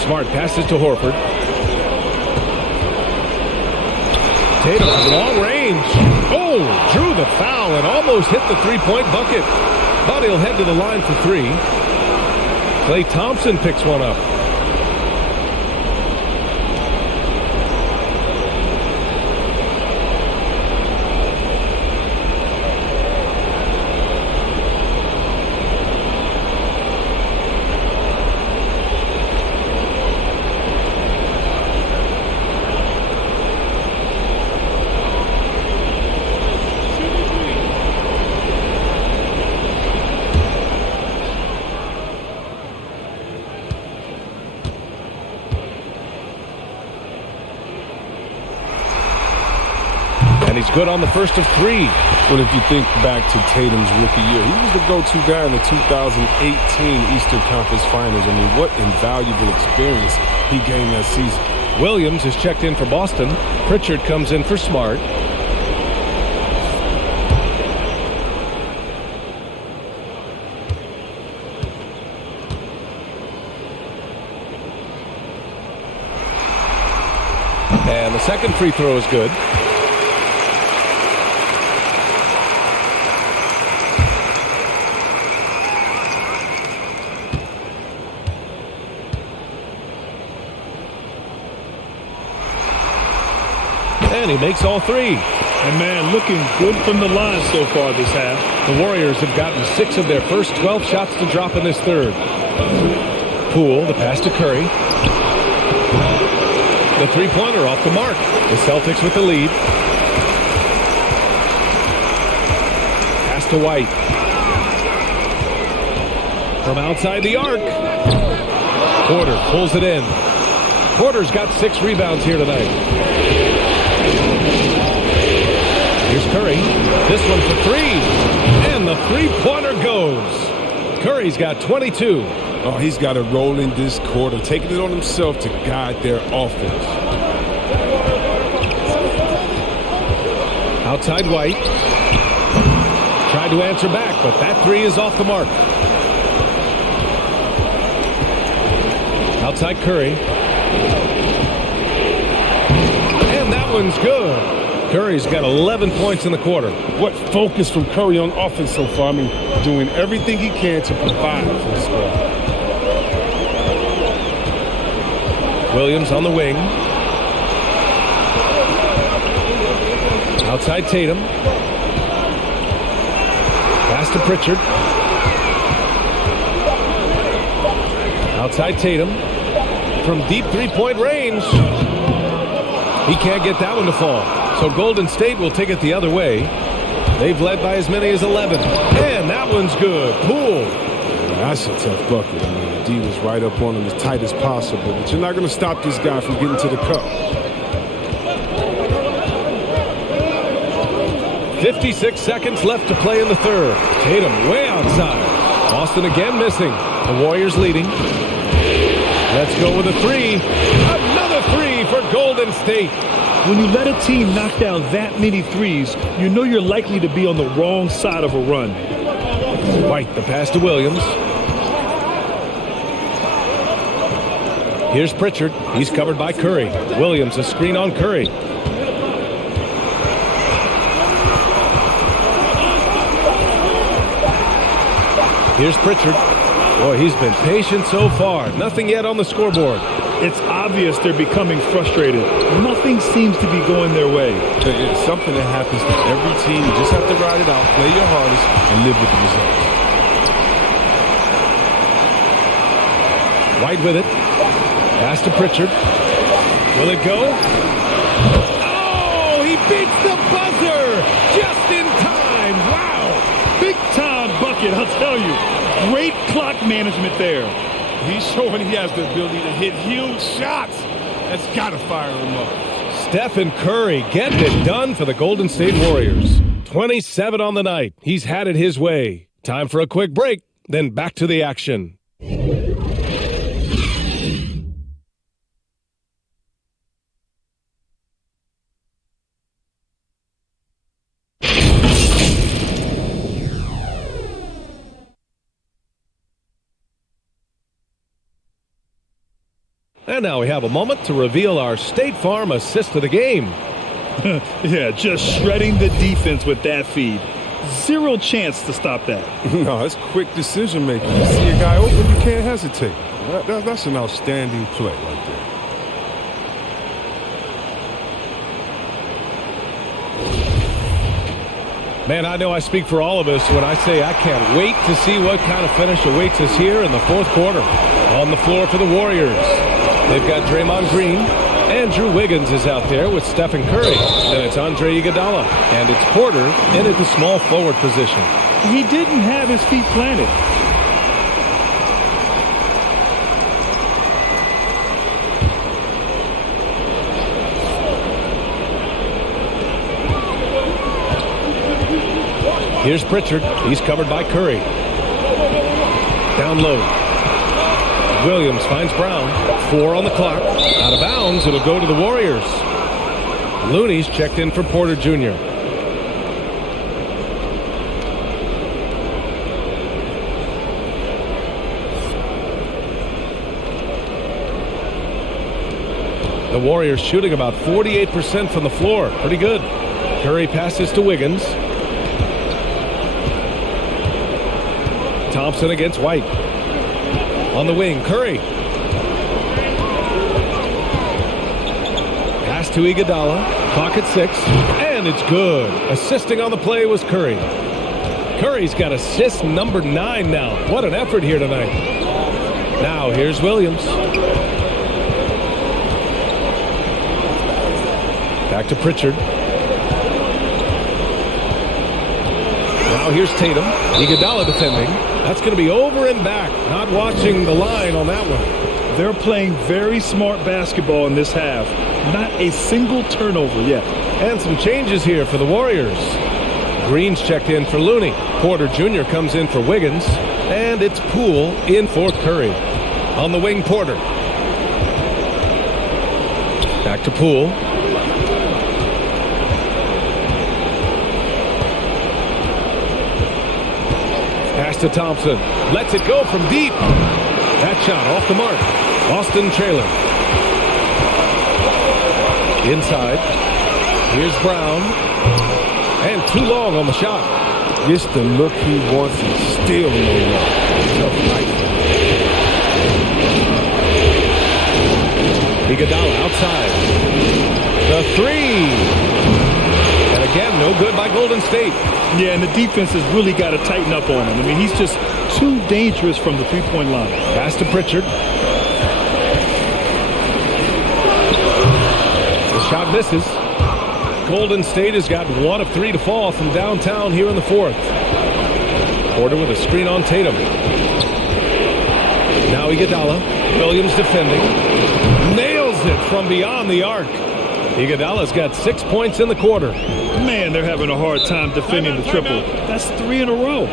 Smart passes to Horford. Tatum from long range. Oh, drew the foul and almost hit the three-point bucket. But he'll head to the line for three. Klay Thompson picks one up. He's good on the first of three. Well, if you think back to Tatum's rookie year, he was the go-to guy in the 2018 Eastern Conference Finals. I mean, what invaluable experience he gained that season. Williams is checked in for Boston. Pritchard comes in for Smart. And the second free throw is good. And he makes all three. And, man, looking good from the line so far this half. The Warriors have gotten 6 of their first 12 shots to drop in this third. Poole, the pass to Curry. The three-pointer off the mark. The Celtics with the lead. Pass to White. From outside the arc. Porter pulls it in. Porter's got 6 rebounds here tonight. Here's Curry. This one for three. And the three-pointer goes. Curry's got 22. Oh, he's got to roll in this quarter, taking it on himself to guide their offense. Outside White. Tried to answer back, but that three is off the mark. Outside Curry. And that one's good. Curry's got 11 points in the quarter. What focus from Curry on offense so far. I mean, doing everything he can to provide for the squad. Williams on the wing. Outside Tatum. Pass to Pritchard. Outside Tatum. From deep three-point range. He can't get that one to fall. So Golden State will take it the other way. They've led by as many as 11. And that one's good. Poole. That's a tough bucket. I mean, the D was right up on him as tight as possible. But you're not going to stop this guy from getting to the cup. 56 seconds left to play in the third. Tatum way outside. Boston again missing. The Warriors leading. Let's go with a three. Another three for Golden State. When you let a team knock down that many threes, you know you're likely to be on the wrong side of a run. White, the pass to Williams. Here's Pritchard. He's covered by Curry. Williams, a screen on Curry. Here's Pritchard. Boy, he's been patient so far. Nothing yet on the scoreboard. It's obvious they're becoming frustrated. Nothing seems to be going their way. It's something that happens to every team. You just have to ride it out, play your hardest, and live with the results. White with it. Pass to Pritchard. Will it go? Oh, he beats the buzzer just in time. Wow. Big time bucket, I'll tell you. Great clock management there. He's showing he has the ability to hit huge shots. That's got to fire him up. Stephen Curry getting it done for the Golden State Warriors. 27 on the night. He's had it his way. Time for a quick break, then back to the action. And now we have a moment to reveal our State Farm assist of the game. Yeah, just shredding the defense with that feed. Zero chance to stop that. No, it's quick decision making. You see a guy open, you can't hesitate. That's an outstanding play right there. Man, I know I speak for all of us when I say I can't wait to see what kind of finish awaits us here in the fourth quarter. On the floor for the Warriors, they've got Draymond Green. Andrew Wiggins is out there with Stephen Curry. Then it's Andre Iguodala. And it's Porter in at the small forward position. He didn't have his feet planted. Here's Pritchard. He's covered by Curry. Down low. Williams finds Brown. 4 on the clock. Out of bounds. It'll go to the Warriors. Looney's checked in for Porter Jr. The Warriors shooting about 48% from the floor. Pretty good. Curry passes to Wiggins. Thompson against White. On the wing, Curry. Pass to Iguodala. Clock at 6. And it's good. Assisting on the play was Curry. Curry's got assist number 9 now. What an effort here tonight. Now here's Williams. Back to Pritchard. Now here's Tatum. Iguodala defending. That's going to be over and back. Not watching the line on that one. They're playing very smart basketball in this half. Not a single turnover yet. And some changes here for the Warriors. Green's checked in for Looney. Porter Jr. comes in for Wiggins. And it's Poole in for Curry. On the wing, Porter. Back to Poole. Pass to Thompson. Lets it go from deep. That shot off the mark. Boston trailing. Inside. Here's Brown. And too long on the shot. Gets the look he wants and still no look. Tough night. Iguodala outside. The 3. And again, no good by Golden State. Yeah, and the defense has really got to tighten up on him. I mean, he's just too dangerous from the three-point line. Pass to Pritchard. The shot misses. Golden State has got 1 of 3 to fall from downtown here in the fourth. Porter with a screen on Tatum. Now Iguodala. Williams defending. Nails it from beyond the arc. Iguodala's got 6 points in the quarter. Man, they're having a hard time defending the triple. That's 3 in a row.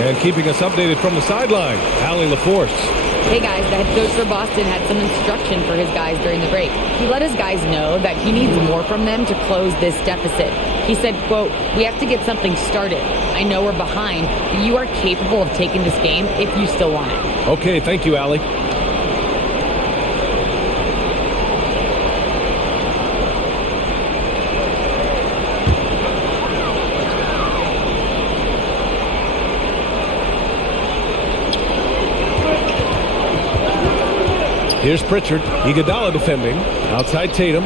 And keeping us updated from the sideline, Allie LaForce. Hey guys, the head coach for Boston had some instruction for his guys during the break. He let his guys know that he needs more from them to close this deficit. He said, quote, "We have to get something started. I know we're behind, but you are capable of taking this game if you still want it." Okay, thank you, Allie. Here's Pritchard. Iguodala defending. Outside Tatum.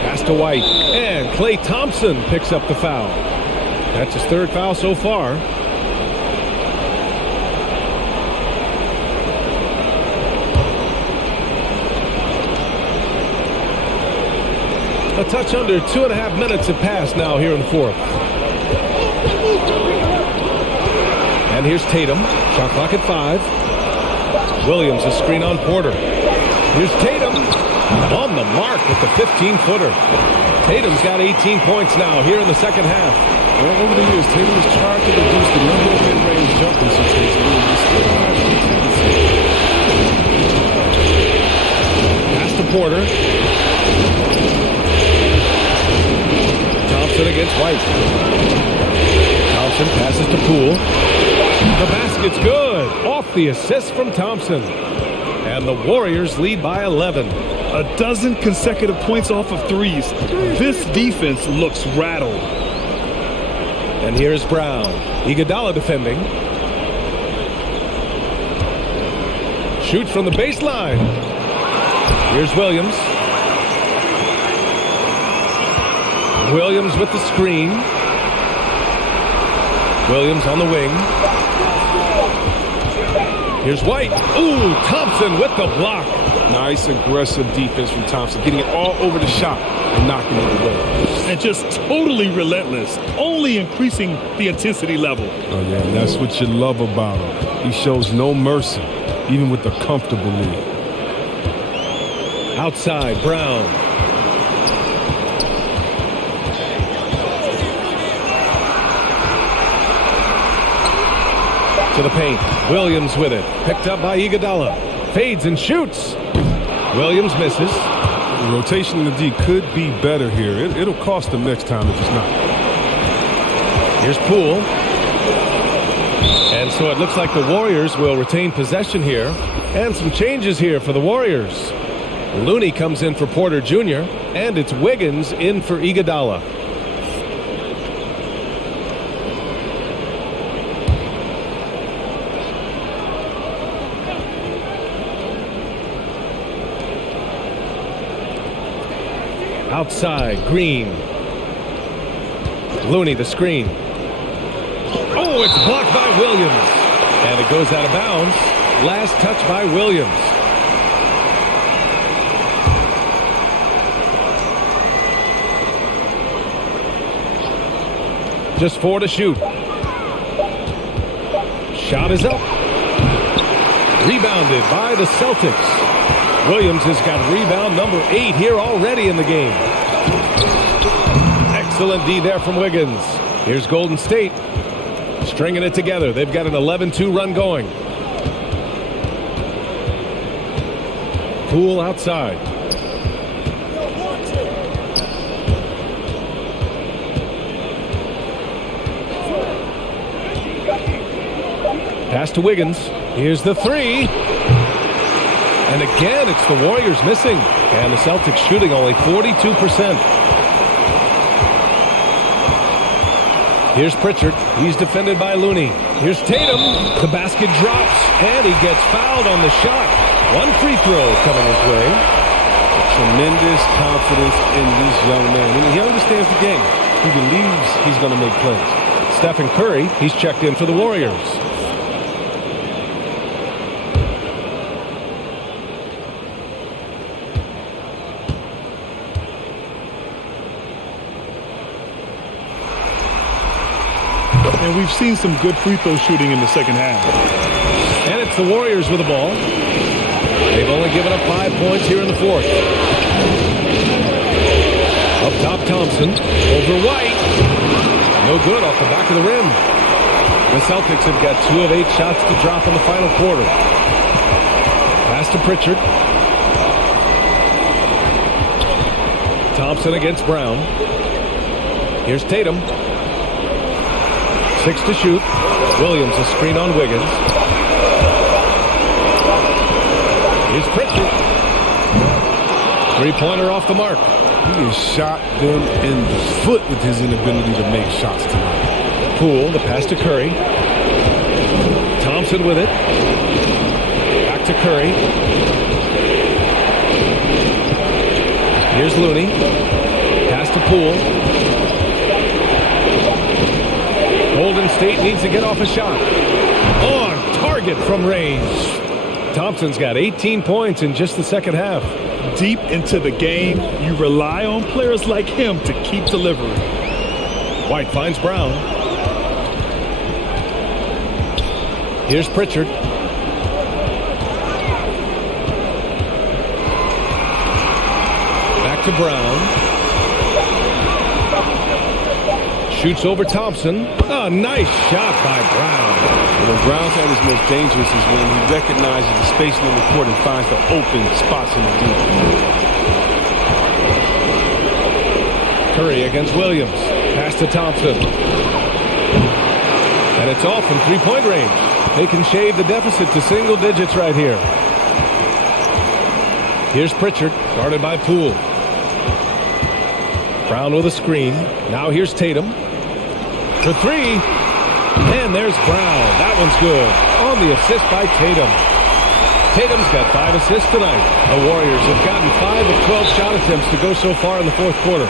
Pass to White. And Klay Thompson picks up the foul. That's his third foul so far. A touch under 2.5 minutes have passed now here in the fourth. And here's Tatum. Shot clock at 5. Williams, a screen on Porter. Here's Tatum. On the mark with the 15-footer. Tatum's got 18 points now here in the second half. Well, over the years, Tatum has tried to reduce the number of mid-range jumpers he takes. Pass to Porter. Thompson against White. Thompson passes to Poole. The basket's good. Off the assist from Thompson. And the Warriors lead by 11. A dozen consecutive points off of threes. This defense looks rattled. And here's Brown. Iguodala defending. Shoots from the baseline. Here's Williams. Williams with the screen. Williams on the wing. Here's White. Ooh, Thompson with the block. Nice aggressive defense from Thompson, getting it all over the shot and knocking it away. And just totally relentless, only increasing the intensity level. Oh, yeah, and that's what you love about him. He shows no mercy, even with the comfortable lead. Outside, Brown. To the paint. Williams with it. Picked up by Iguodala. Fades and shoots. Williams misses. The rotation in the D could be better here. It'll cost them next time if it's not. Here's Poole. And so it looks like the Warriors will retain possession here. And some changes here for the Warriors. Looney comes in for Porter Jr. And it's Wiggins in for Iguodala. Outside, Green. Looney, the screen. Oh, it's blocked by Williams. And it goes out of bounds. Last touch by Williams. Just 4 to shoot. Shot is up. Rebounded by the Celtics. Williams has got rebound number 8 here already in the game. Excellent D there from Wiggins. Here's Golden State stringing it together. They've got an 11-2 run going. Poole outside. Pass to Wiggins. Here's the 3. And again, it's the Warriors missing. And the Celtics shooting only 42%. Here's Pritchard. He's defended by Looney. Here's Tatum. The basket drops, and he gets fouled on the shot. One free throw coming his way. Tremendous confidence in this young man. He understands the game. He believes he's going to make plays. Stephen Curry, he's checked in for the Warriors. And we've seen some good free throw shooting in the second half. And it's the Warriors with the ball. They've only given up 5 points here in the fourth. Up top, Thompson. Over White. No good off the back of the rim. The Celtics have got 2 of 8 shots to drop in the final quarter. Pass to Pritchard. Thompson against Brown. Here's Tatum. 6 to shoot. Williams a screen on Wiggins. Here's Pritchard. 3-pointer off the mark. He has shot them in the foot with his inability to make shots tonight. Poole, the pass to Curry. Thompson with it. Back to Curry. Here's Looney. Pass to Poole. Golden State needs to get off a shot. On target from range. Thompson's got 18 points in just the second half. Deep into the game, you rely on players like him to keep delivering. White finds Brown. Here's Pritchard. Back to Brown. Shoots over Thompson. A nice shot by Brown. When Brown's at his most dangerous is when he recognizes the spacing on the court and finds the open spots in the defense. Curry against Williams. Pass to Thompson. And it's all from 3-point range. They can shave the deficit to single digits right here. Here's Pritchard, guarded by Poole. Brown with a screen. Now here's Tatum. For 3. And there's Brown. That one's good. On the assist by Tatum. Tatum's got 5 assists tonight. The Warriors have gotten 5 of 12 shot attempts to go so far in the fourth quarter.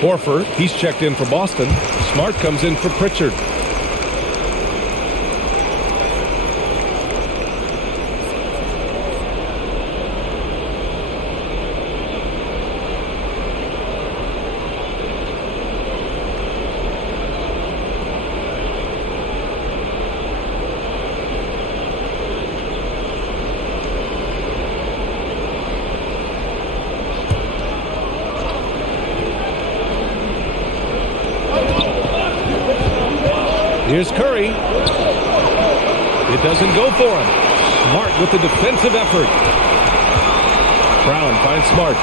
Horford, he's checked in for Boston. Smart comes in for Pritchard. Here's Curry. It doesn't go for him. Smart with the defensive effort. Brown finds Smart.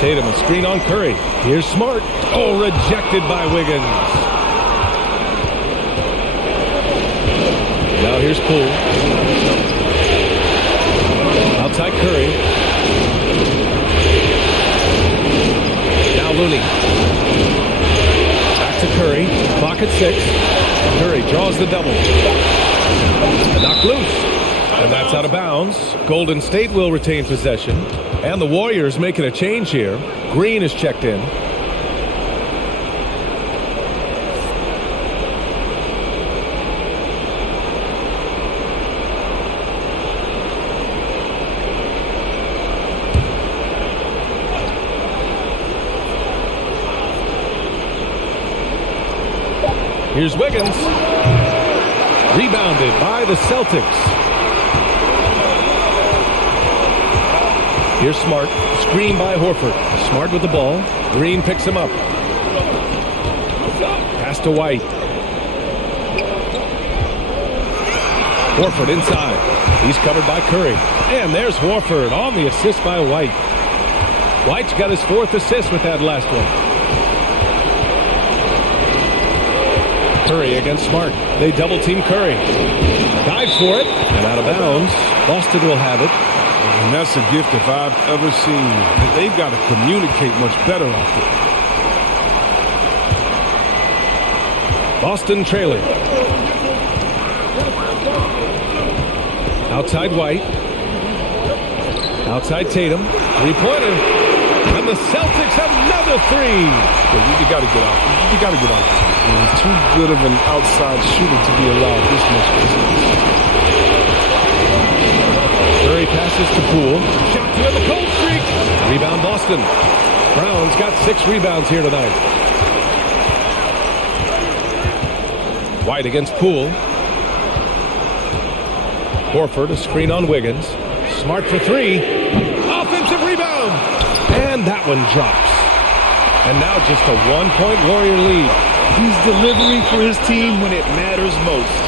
Tatum a screen on Curry. Here's Smart. Oh, rejected by Wiggins. Now here's Poole. Outside Curry. Now Looney. To Curry, clock at 6. Curry draws the double. Knocked loose. And that's out of bounds. Golden State will retain possession. And the Warriors making a change here. Green is checked in. Here's Wiggins. Rebounded by the Celtics. Here's Smart. Screen by Horford. Smart with the ball. Green picks him up. Pass to White. Horford inside. He's covered by Curry. And there's Horford on the assist by White. White's got his 4th assist with that last one. Curry against Smart. They double team Curry. Dive for it. And out of bounds. Boston will have it. And that's a gift if I've ever seen. They've got to communicate much better out there. Boston trailing. Outside White. Outside Tatum. Three-pointer. And the Celtics another 3. You got to get out. You got to get out. He's too good of an outside shooter to be allowed this much distance. Curry passes to Poole. Shot to the cold streak. Rebound Boston. Brown's got 6 rebounds here tonight. White against Poole. Horford, a screen on Wiggins. Smart for 3. Offensive rebound. And that one drops. And now just a 1-point Warrior lead. He's delivering for his team when it matters most.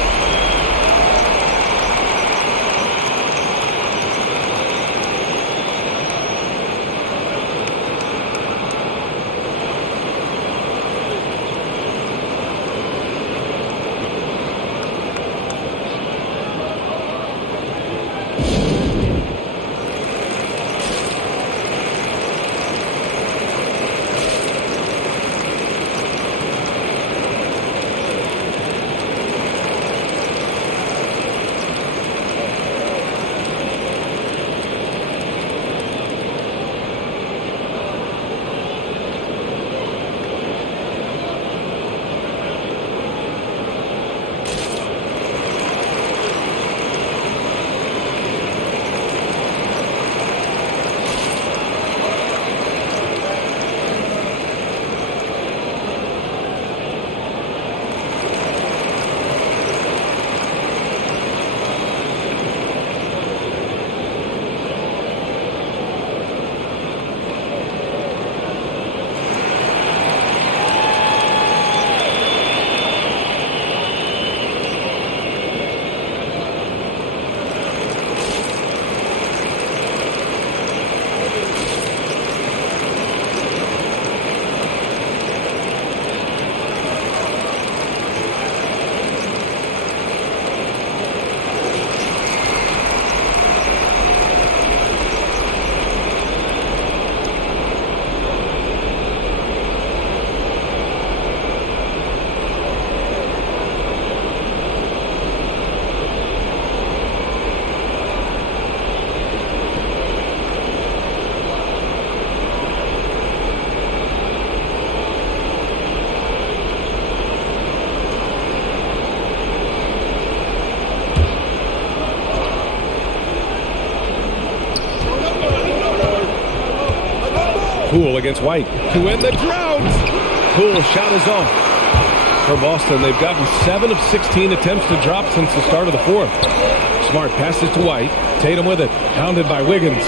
Poole against White to win the drought. Poole shot is off. For Boston, they've gotten 7 of 16 attempts to drop since the start of the 4th. Smart passes to White. Tatum with it. Pounded by Wiggins.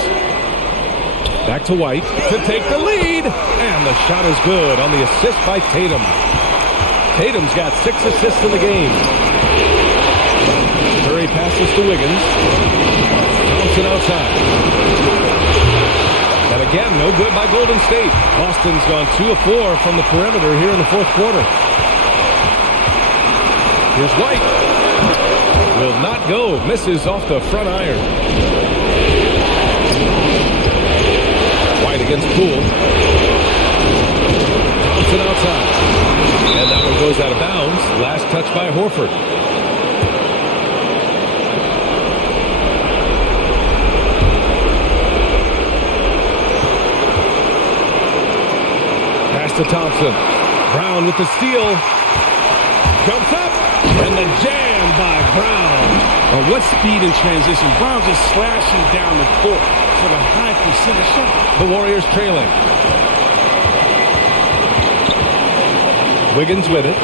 Back to White to take the lead. And the shot is good on the assist by Tatum. Tatum's got 6 assists in the game. Curry passes to Wiggins. Thompson outside. And again, no good by Golden State. Boston's gone 2 of 4 from the perimeter here in the 4th quarter. Here's White. Will not go. Misses off the front iron. White against Poole. Thompson outside. And that one goes out of bounds. Last touch by Horford. To Thompson. Brown with the steal. Jumps up. And the jam by Brown. What speed in transition. Brown just slashing down the court for the high percentage shot. The Warriors trailing. Wiggins with it.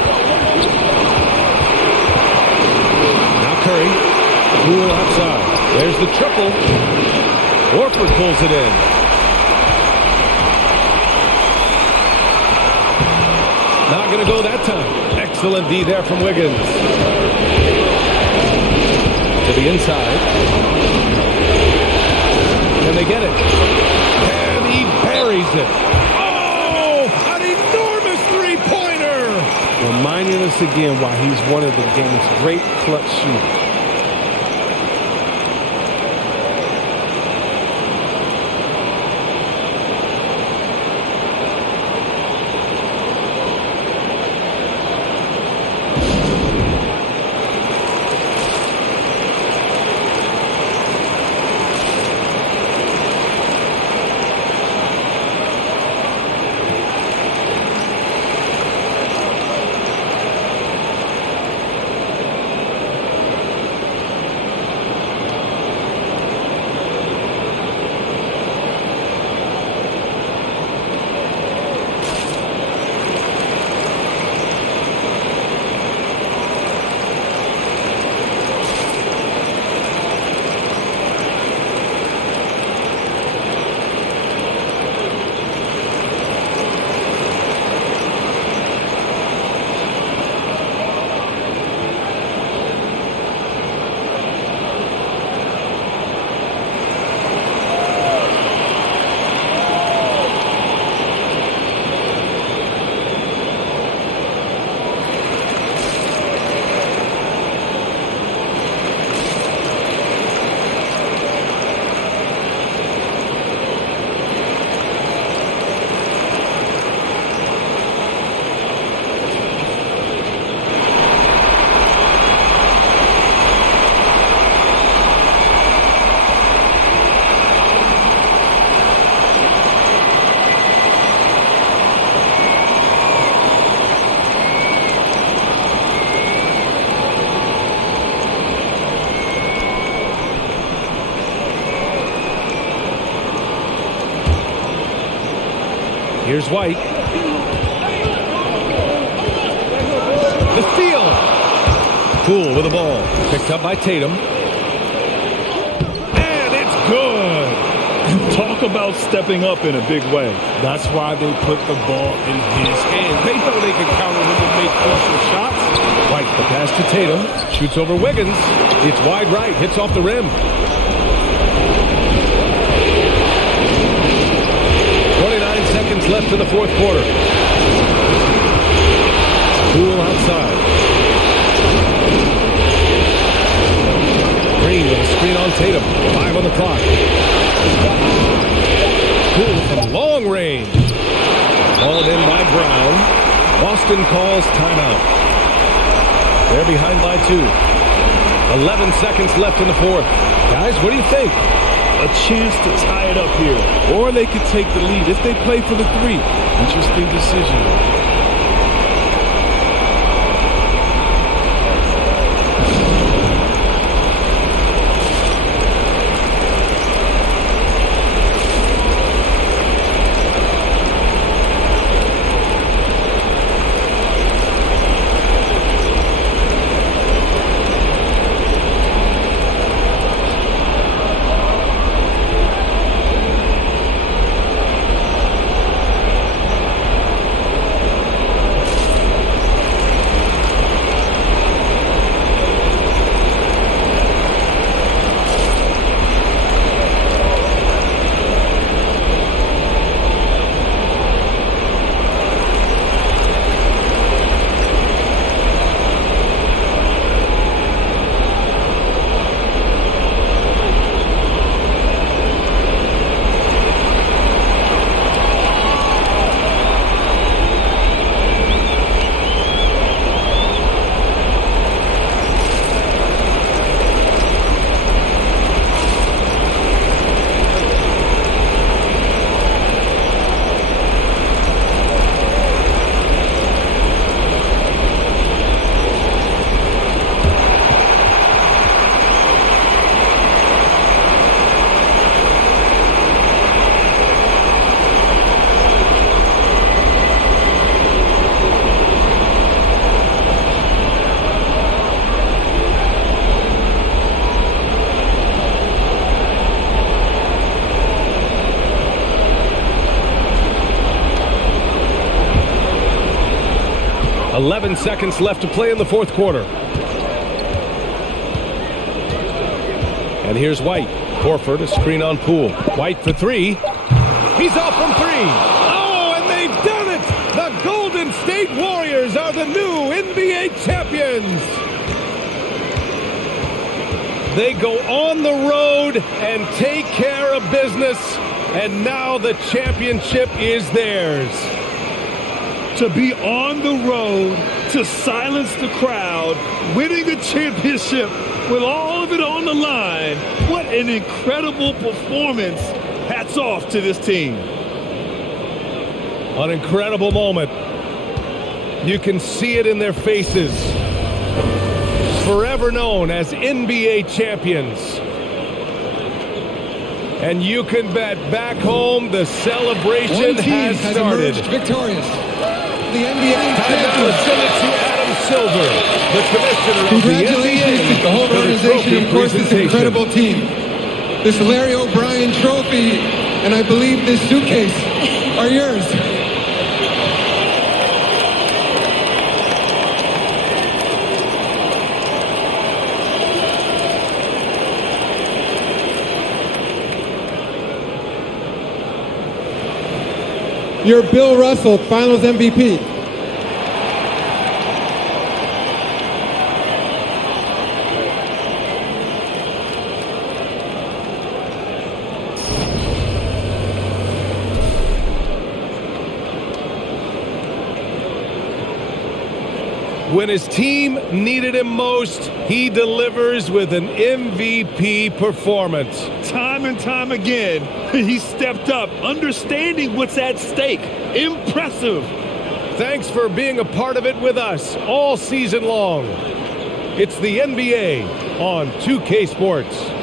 Poole outside. There's the triple. Horford pulls it in. Not going to go that time. Excellent D there from Wiggins. To the inside. And they get it. And he buries it. Oh, an enormous three-pointer. Reminding us again why he's one of the game's great clutch shooters. Here's White. The steal. Poole with the ball. Picked up by Tatum. And it's good. Talk about stepping up in a big way. That's why they put the ball in his hands. They know they can count on him to make crucial shots. White, the pass to Tatum. Shoots over Wiggins. It's wide right. Hits off the rim. 29 seconds left in the fourth quarter. Poole outside. Green with a screen on Tatum. 5 on the clock. Poole from long range. Hauled in by Brown. Boston calls timeout. They're behind by 2. 11 seconds left in the fourth. Guys, what do you think? A chance to tie it up here. Or they could take the lead if they play for the 3. Interesting decision. 11 seconds left to play in the fourth quarter. And here's White. Horford, a screen on Poole. White for three. He's off from three. Oh, and they've done it! The Golden State Warriors are the new NBA champions. They go on the road and take care of business, and now the championship is theirs. To be on the road, to silence the crowd, winning the championship with all of it on the line. What an incredible performance. Hats off to this team. An incredible moment. You can see it in their faces. Forever known as NBA champions. And you can bet back home the celebration has started. Victorious. The NBA Let's send it to Adam Silver, the commissioner of the NBA. Congratulations, the whole organization, of course, this incredible team. This Larry O'Brien trophy, and I believe this suitcase are yours. You're Bill Russell, Finals MVP. When his team needed him most, he delivers with an MVP performance. Time and time again, he stepped up, understanding what's at stake. Impressive. Thanks for being a part of it with us all season long. It's the NBA on 2K Sports.